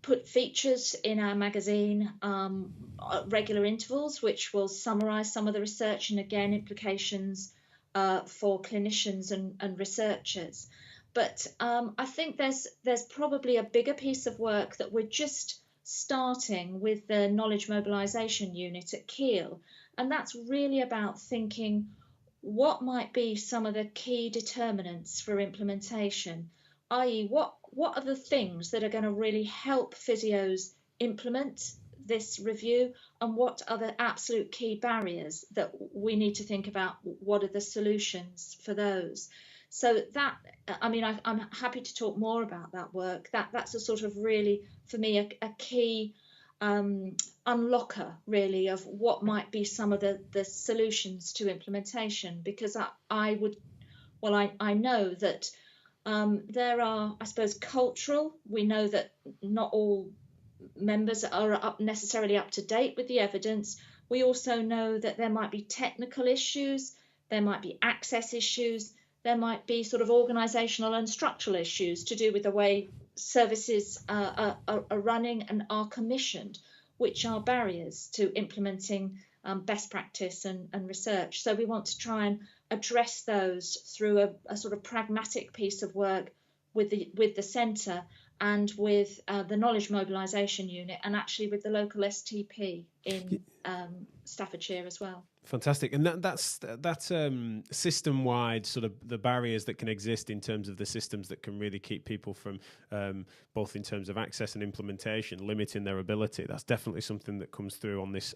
put features in our magazine at regular intervals, which will summarise some of the research and, again, implications for clinicians and researchers. But I think there's probably a bigger piece of work that we're just starting with the Knowledge Mobilisation Unit at Keele, and that's really about thinking what might be some of the key determinants for implementation, i.e. what are the things that are going to really help physios implement this review, and what are the absolute key barriers that we need to think about, what are the solutions for those. So that, I mean, I'm happy to talk more about that work. That's a sort of really, for me, a key unlocker, really, of what might be some of the solutions to implementation, because I know that there are, I suppose, cultural. We know that not all members are necessarily up to date with the evidence. We also know that there might be technical issues, there might be access issues, there might be sort of organisational and structural issues to do with the way services are running and are commissioned, which are barriers to implementing best practice and research. So we want to try and address those through a sort of pragmatic piece of work with the centre and with the Knowledge Mobilisation Unit, and actually with the local STP in Staffordshire as well. Fantastic. And that's system-wide sort of the barriers that can exist in terms of the systems that can really keep people from, both in terms of access and implementation, limiting their ability. That's definitely something that comes through on this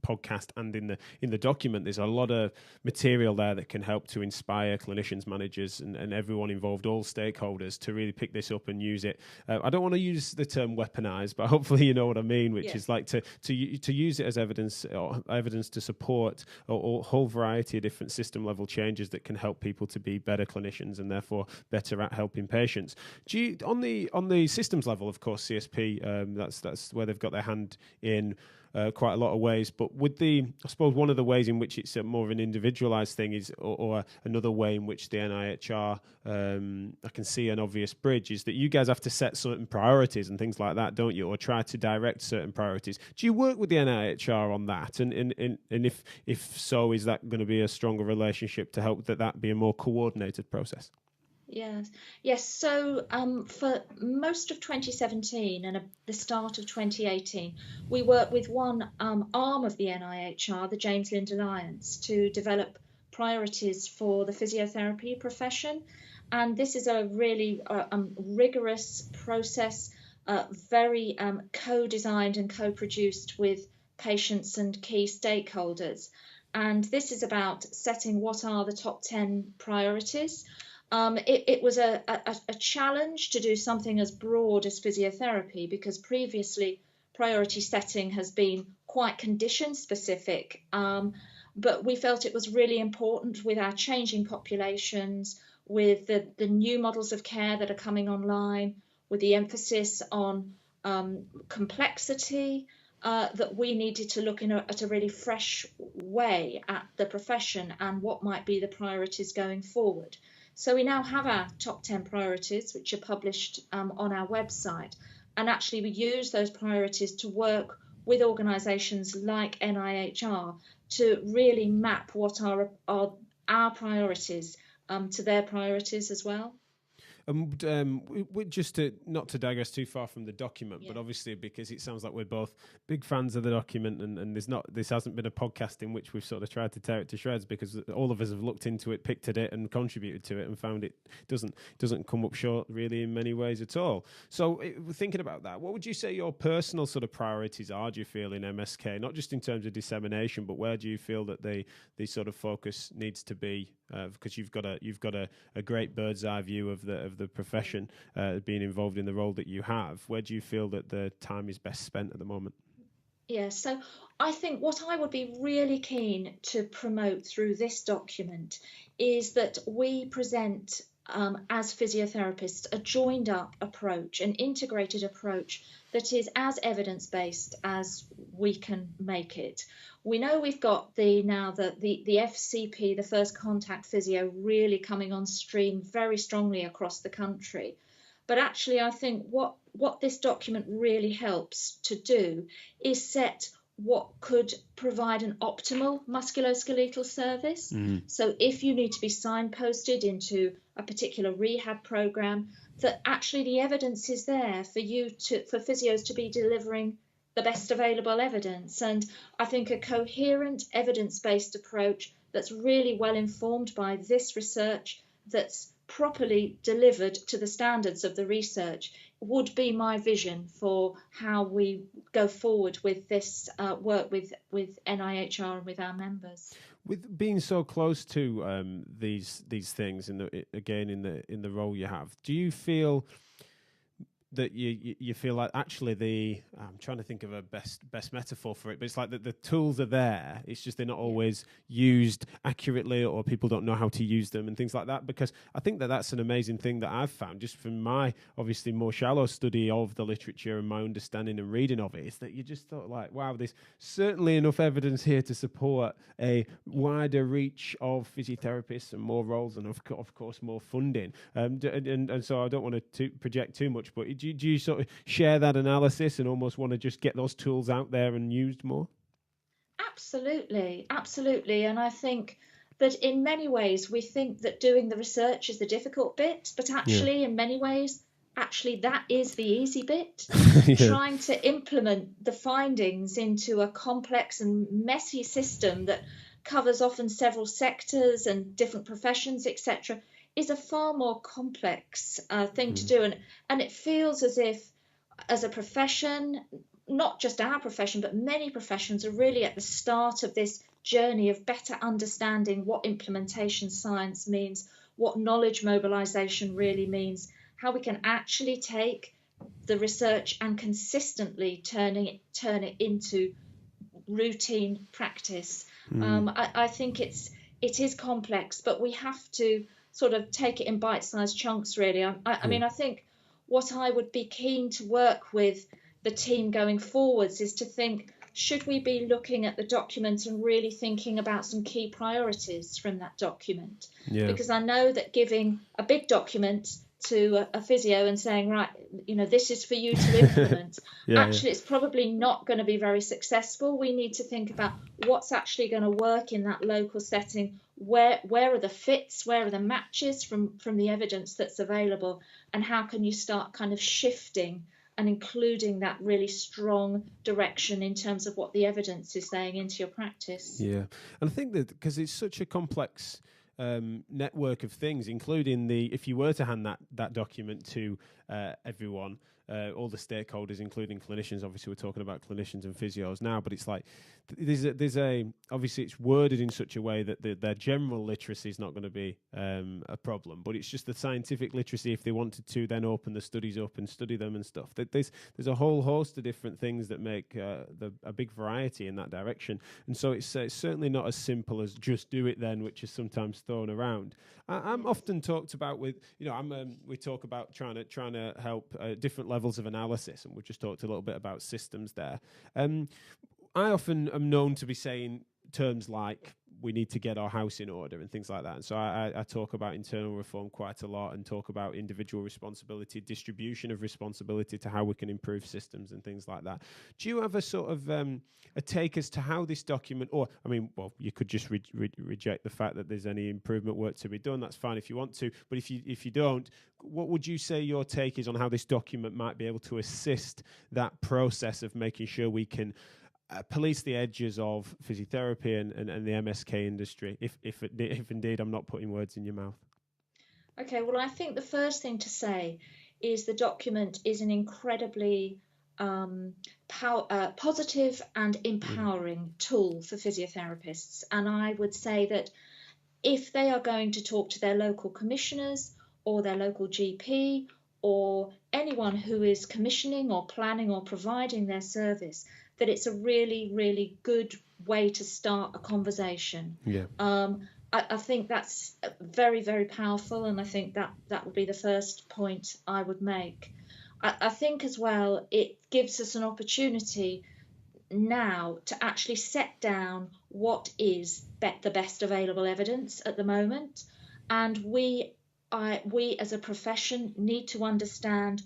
podcast and in the document. There's a lot of material there that can help to inspire clinicians, managers, and everyone involved, all stakeholders, to really pick this up and use it. I don't want to use the term weaponized, but hopefully you know what I mean, which is like to use it as evidence to support a whole variety of different system level changes that can help people to be better clinicians and therefore better at helping patients. On the systems level, of course, CSP, that's where they've got their hand in quite a lot of ways. But with I suppose one of the ways in which it's a more of an individualized thing is, or another way in which the NIHR, I can see an obvious bridge, is that you guys have to set certain priorities and things like that, don't you? Or try to direct certain priorities. Do you work with the NIHR on that? And if so, is that going to be a stronger relationship to help that be a more coordinated process? Yes. So for most of 2017 and the start of 2018, we worked with one arm of the NIHR, the James Lind Alliance, to develop priorities for the physiotherapy profession. And this is a really rigorous process, very co-designed and co-produced with patients and key stakeholders. And this is about setting what are the top 10 priorities. It was a challenge to do something as broad as physiotherapy, because previously priority setting has been quite condition specific. But we felt it was really important with our changing populations, with the new models of care that are coming online, with the emphasis on complexity, that we needed to look at a really fresh way at the profession and what might be the priorities going forward. So we now have our top 10 priorities, which are published on our website. And actually we use those priorities to work with organisations like NIHR to really map what are our priorities to their priorities as well. Just not to digress too far from the document, but obviously because it sounds like we're both big fans of the document, and this hasn't been a podcast in which we've sort of tried to tear it to shreds, because all of us have looked into it, picked at it, and contributed to it, and found it doesn't come up short really in many ways at all. So thinking about that, what would you say your personal sort of priorities are, do you feel, in MSK, not just in terms of dissemination, but where do you feel that the sort of focus needs to be? Because you've got a great bird's eye view of the profession, being involved in the role that you have. Where do you feel that the time is best spent at the moment? Yeah, so I think what I would be really keen to promote through this document is that we present as physiotherapists a joined up approach, an integrated approach that is as evidence-based as we can make it. We know we've got the FCP, the first contact physio, really coming on stream very strongly across the country. But actually, I think what this document really helps to do is set what could provide an optimal musculoskeletal service. So if you need to be signposted into a particular rehab program, that actually the evidence is there for physios to be delivering the best available evidence. And I think a coherent evidence-based approach that's really well informed by this research, that's properly delivered to the standards of the research, would be my vision for how we go forward with this work with NIHR and with our members. With being so close to these things, in the role you have, do you feel that you feel like actually I'm trying to think of a best metaphor for it, but it's like that the tools are there, it's just they're not always used accurately, or people don't know how to use them and things like that? Because I think that's an amazing thing that I've found just from my obviously more shallow study of the literature and my understanding and reading of it, is that you just thought like, wow, there's certainly enough evidence here to support a wider reach of physiotherapists and more roles, and of course more funding, and so I don't want to project too much, but do you sort of share that analysis and almost want to just get those tools out there and used more? Absolutely. And I think that in many ways we think that doing the research is the difficult bit, but actually in many ways, that is the easy bit. Trying to implement the findings into a complex and messy system that covers often several sectors and different professions, etc., is a far more complex thing to do. And it feels as if, as a profession, not just our profession, but many professions are really at the start of this journey of better understanding what implementation science means, what knowledge mobilization really means, how we can actually take the research and consistently turn it into routine practice. I think it is complex, but we have to sort of take it in bite-sized chunks, really. I mean, I think what I would be keen to work with the team going forwards is to think, should we be looking at the document and really thinking about some key priorities from that document? Because I know that giving a big document to a physio and saying, right, this is for you to implement, it's probably not going to be very successful. We need to think about what's actually going to work in that local setting. Where are the fits? Where are the matches from the evidence that's available? And how can you start kind of shifting and including that really strong direction in terms of what the evidence is saying into your practice? Yeah, and I think that because it's such a complex network of things, including if you were to hand that document to everyone, all the stakeholders, including clinicians. Obviously, we're talking about clinicians and physios now, but it's like there's a obviously it's worded in such a way that their general literacy is not going to be a problem, but it's just the scientific literacy. If they wanted to then open the studies up and study them and stuff, there's a whole host of different things that make a big variety in that direction. And so it's certainly not as simple as just do it then, which is sometimes thrown around. I'm often talked about with, we talk about trying to help different levels of analysis, and we just talked a little bit about systems there. I often am known to be saying terms like we need to get our house in order and things like that. And so I talk about internal reform quite a lot and talk about individual responsibility, distribution of responsibility to how we can improve systems and things like that. Do you have a sort of a take as to how this document, you could just reject the fact that there's any improvement work to be done. That's fine if you want to. But if you don't, what would you say your take is on how this document might be able to assist that process of making sure we can police the edges of physiotherapy and the MSK industry, if indeed I'm not putting words in your mouth? Okay, well, I think the first thing to say is the document is an incredibly positive and empowering tool for physiotherapists. And I would say that if they are going to talk to their local commissioners or their local GP or anyone who is commissioning or planning or providing their service, that it's a really, really good way to start a conversation. Yeah. I think that's very, very powerful, and I think that would be the first point I would make. I think as well it gives us an opportunity now to actually set down what is the best available evidence at the moment, and we as a profession need to understand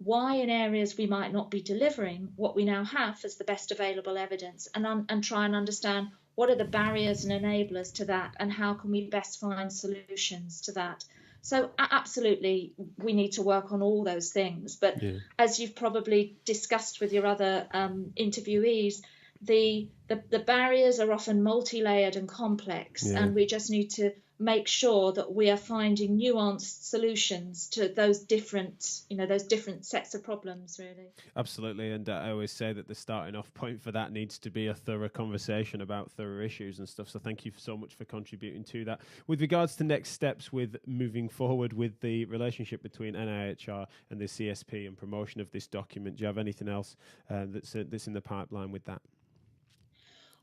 why in areas we might not be delivering what we now have as the best available evidence, and try and understand what are the barriers and enablers to that, and how can we best find solutions to that. So absolutely, we need to work on all those things. But as you've probably discussed with your other interviewees, the barriers are often multi-layered and complex, and we just need to make sure that we are finding nuanced solutions to those different sets of problems, really. Absolutely, and I always say that the starting off point for that needs to be a thorough conversation about thorough issues and stuff. So thank you so much for contributing to that. With regards to next steps with moving forward with the relationship between NIHR and the CSP and promotion of this document, do you have anything else that's in the pipeline with that?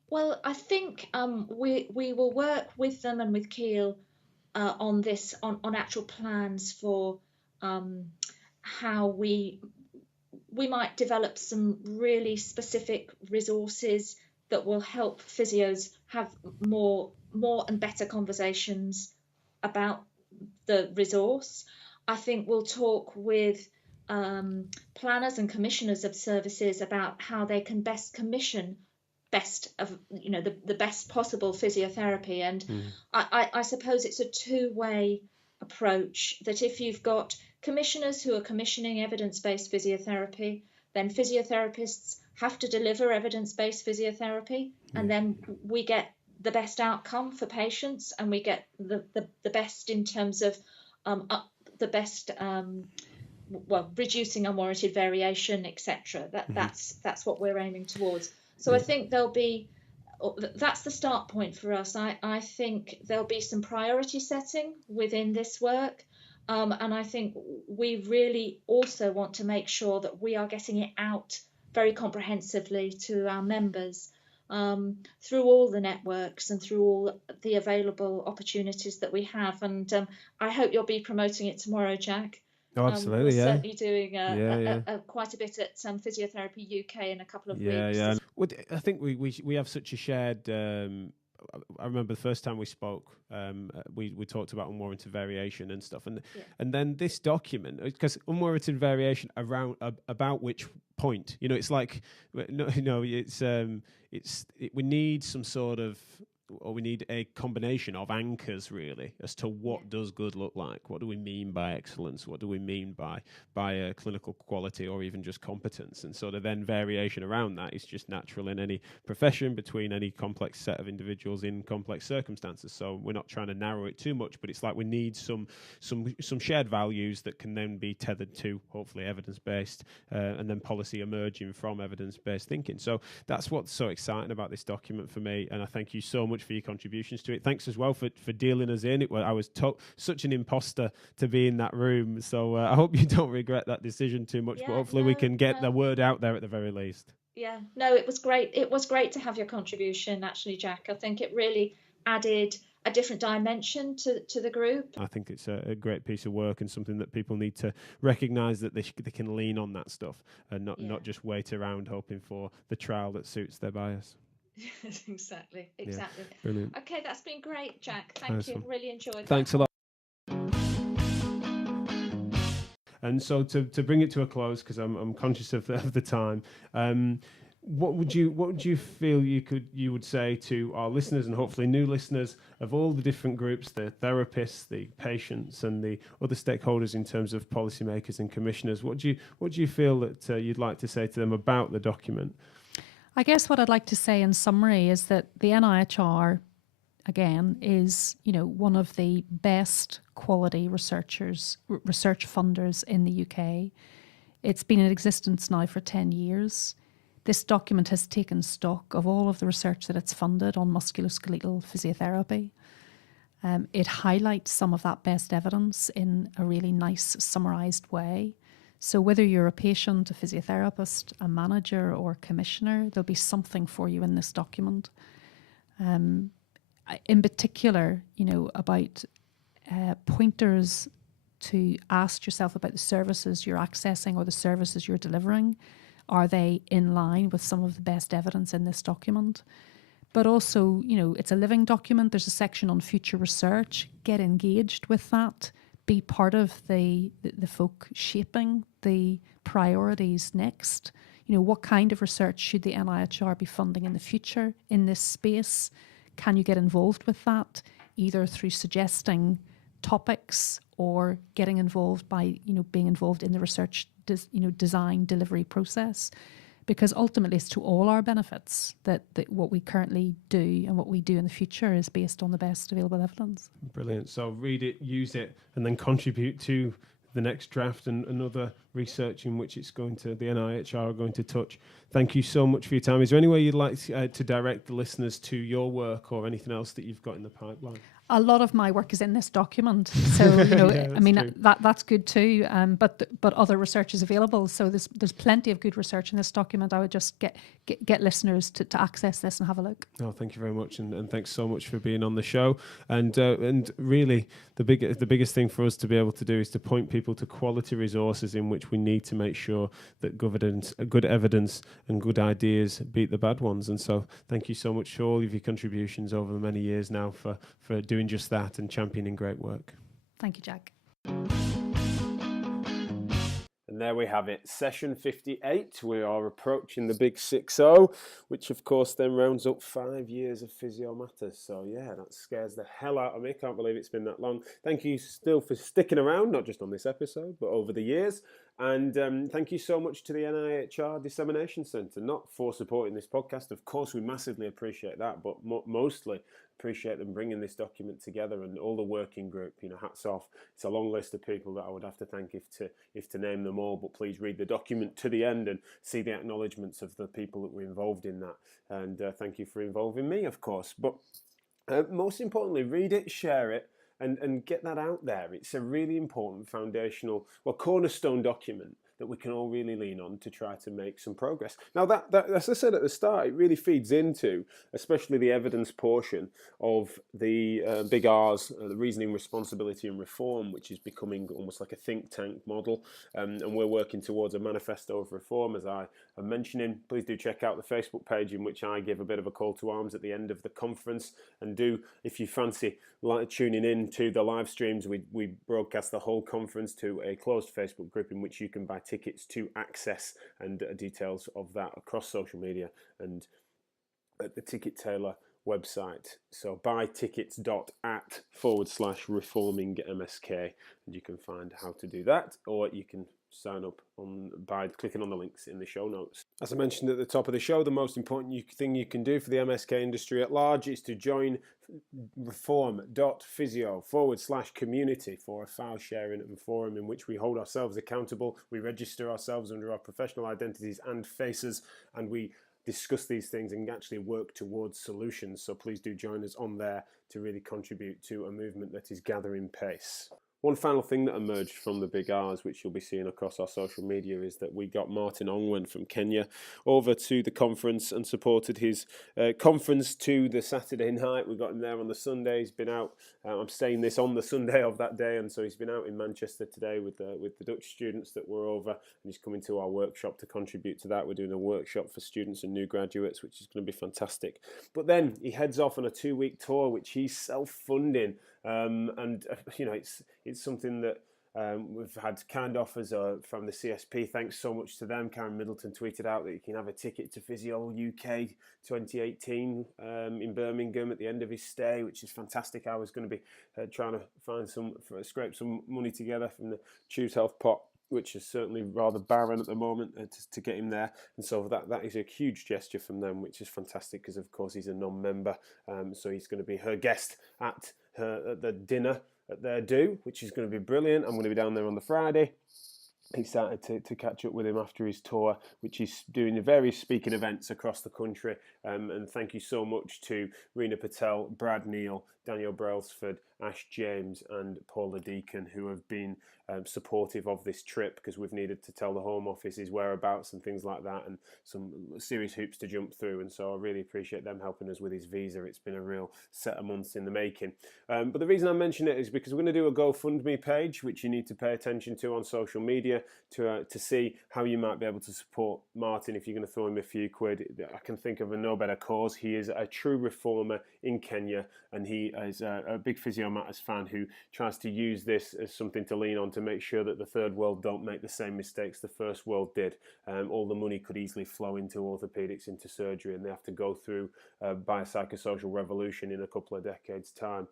Well, I think we will work with them and with Keele on this, on actual plans for how we might develop some really specific resources that will help physios have more and better conversations about the resource. I think we'll talk with planners and commissioners of services about how they can best commission the best possible physiotherapy. And I suppose it's a two-way approach, that if you've got commissioners who are commissioning evidence-based physiotherapy, then physiotherapists have to deliver evidence-based physiotherapy, and then we get the best outcome for patients, and we get the best in terms of reducing unwarranted variation, etc. That's what we're aiming towards. So I think that's the start point for us. I think there'll be some priority setting within this work. And I think we really also want to make sure that we are getting it out very comprehensively to our members through all the networks and through all the available opportunities that we have. And I hope you'll be promoting it tomorrow, Jack. Oh, absolutely, we're certainly doing quite a bit at Physiotherapy UK in a couple of weeks. Yeah. I think we have such a shared. I remember the first time we spoke, we talked about unwarranted variation and stuff, and then this document, because unwarranted variation around about which point, it's like, we need some sort of or we need a combination of anchors, really, as to what does good look like. What do we mean by excellence? What do we mean by clinical quality, or even just competence? And sort of then variation around that is just natural in any profession, between any complex set of individuals in complex circumstances. So we're not trying to narrow it too much, but it's like we need some shared values that can then be tethered to, hopefully, evidence-based, and then policy emerging from evidence-based thinking. So that's what's so exciting about this document for me, and I thank you so much for your contributions to it. Thanks as well for dealing us in. I was such an imposter to be in that room, so I hope you don't regret that decision too much, but hopefully we can get the word out there at the very least. Yeah, no, it was great. It was great to have your contribution, actually, Jack. I think it really added a different dimension to the group. I think it's a great piece of work, and something that people need to recognise that they can lean on that stuff and not just wait around hoping for the trial that suits their bias. Exactly. Yeah, brilliant. Okay, that's been great, Jack. Thank you. Really enjoyed that. Thanks a lot. And so to bring it to a close, because I'm conscious of the time, what would you feel you would say to our listeners, and hopefully new listeners, of all the different groups, the therapists, the patients, and the other stakeholders in terms of policymakers and commissioners? What do you feel that you'd like to say to them about the document? I guess what I'd like to say in summary is that the NIHR, again, is one of the best quality research funders in the UK. It's been in existence now for 10 years. This document has taken stock of all of the research that it's funded on musculoskeletal physiotherapy. It highlights some of that best evidence in a really nice summarised way. So whether you're a patient, a physiotherapist, a manager, or a commissioner, there'll be something for you in this document. In particular, about pointers to ask yourself about the services you're accessing or the services you're delivering. Are they in line with some of the best evidence in this document? But also, it's a living document. There's a section on future research. Get engaged with that. Be part of the folk shaping the priorities next. What kind of research should the NIHR be funding in the future in this space? Can you get involved with that, either through suggesting topics or getting involved by, being involved in the research, design, delivery process? Because ultimately it's to all our benefits that what we currently do and what we do in the future is based on the best available evidence. Brilliant. So read it, use it, and then contribute to the next draft and other research in which the NIHR are going to touch. Thank you so much for your time. Is there any way you'd like to direct the listeners to your work or anything else that you've got in the pipeline? A lot of my work is in this document, so that's good too. But other research is available, so there's plenty of good research in this document. I would just get listeners to access this and have a look. Oh, thank you very much, and thanks so much for being on the show. And really, the biggest thing for us to be able to do is to point people to quality resources in which we need to make sure that good evidence and good ideas beat the bad ones. And so, thank you so much for all of your contributions over the many years now for doing just that and championing great work. Thank you, Jack. And there we have it, session 58. We are approaching the big 6-0, which of course then rounds up 5 years of Physio Matters. So yeah, that scares the hell out of me. Can't believe it's been that long. Thank you still for sticking around, not just on this episode, but over the years. And thank you so much to the NIHR Dissemination Centre, not for supporting this podcast. Of course, we massively appreciate that, but mostly appreciate them bringing this document together, and all the working group. Hats off. It's a long list of people that I would have to thank if to name them all, but please read the document to the end and see the acknowledgements of the people that were involved in that. And thank you for involving me, of course. But most importantly, read it, share it, and get that out there. It's a really important foundational, cornerstone document that we can all really lean on to try to make some progress. Now, that as I said at the start, it really feeds into, especially the evidence portion of the big R's, the reasoning, responsibility and reform, which is becoming almost like a think tank model. And we're working towards a manifesto of reform, as I am mentioning. Please do check out the Facebook page, in which I give a bit of a call to arms at the end of the conference. And if you fancy tuning in to the live streams, we broadcast the whole conference to a closed Facebook group in which you can buy tickets to access, and details of that across social media and at the ticket tailor website. So buytickets.at/reforming MSK, and you can find how to do that, or you can sign up by clicking on the links in the show notes. As I mentioned at the top of the show, the most important thing you can do for the MSK industry at large is to join reform.physio/community for a file sharing and forum in which we hold ourselves accountable, we register ourselves under our professional identities and faces, and we discuss these things and actually work towards solutions. So please do join us on there to really contribute to a movement that is gathering pace. One final thing that emerged from the big R's, which you'll be seeing across our social media, is that we got Martin Ongwen from Kenya over to the conference and supported his conference to the Saturday night. We got him there on the Sunday. He's been out. I'm saying this on the Sunday of that day, and so he's been out in Manchester today with the Dutch students that were over, and he's coming to our workshop to contribute to that. We're doing a workshop for students and new graduates, which is going to be fantastic. But then he heads off on a 2-week tour, which he's self-funding. And it's something that we've had kind offers from the CSP. Thanks so much to them. Karen Middleton tweeted out that you can have a ticket to Physio UK 2018 in Birmingham at the end of his stay, which is fantastic. I was going to be trying to scrape some money together from the Choose Health pot, which is certainly rather barren at the moment, to get him there. And so that is a huge gesture from them, which is fantastic because, of course, he's a non-member. So he's going to be her guest at the dinner at their do, which is going to be brilliant. I'm going to be down there on the Friday. Excited to catch up with him after his tour, which he's doing various speaking events across the country. And thank you so much to Rena Patel, Brad Neal, Daniel Brailsford, Ash James and Paula Deacon, who have been supportive of this trip, because we've needed to tell the Home Office his whereabouts and things like that, and some serious hoops to jump through. And so I really appreciate them helping us with his visa. It's been a real set of months in the making. But the reason I mention it is because we're going to do a GoFundMe page, which you need to pay attention to on social media to see how you might be able to support Martin if you're going to throw him a few quid. I can think of no better cause. He is a true reformer in Kenya, and he is a big Physio Matters fan who tries to use this as something to lean on to make sure that the third world don't make the same mistakes the first world did. All the money could easily flow into orthopedics, into surgery, and they have to go through a biopsychosocial revolution in a couple of decades' time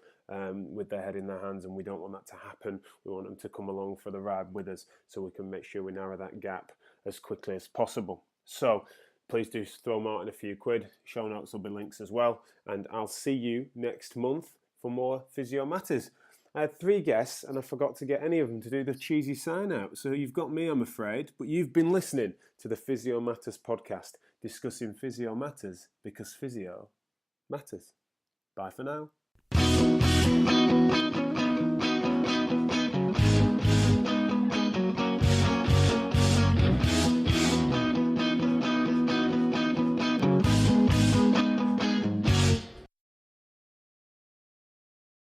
with their head in their hands, and we don't want that to happen. We want them to come along for the ride with us so we can make sure we narrow that gap as quickly as possible. So please do throw Martin a few quid. Show notes will be links as well, and I'll see you next month for more Physio Matters. I had 3 guests and I forgot to get any of them to do the cheesy sign out. So you've got me, I'm afraid, but you've been listening to the Physio Matters podcast, discussing Physio Matters because physio matters. Bye for now.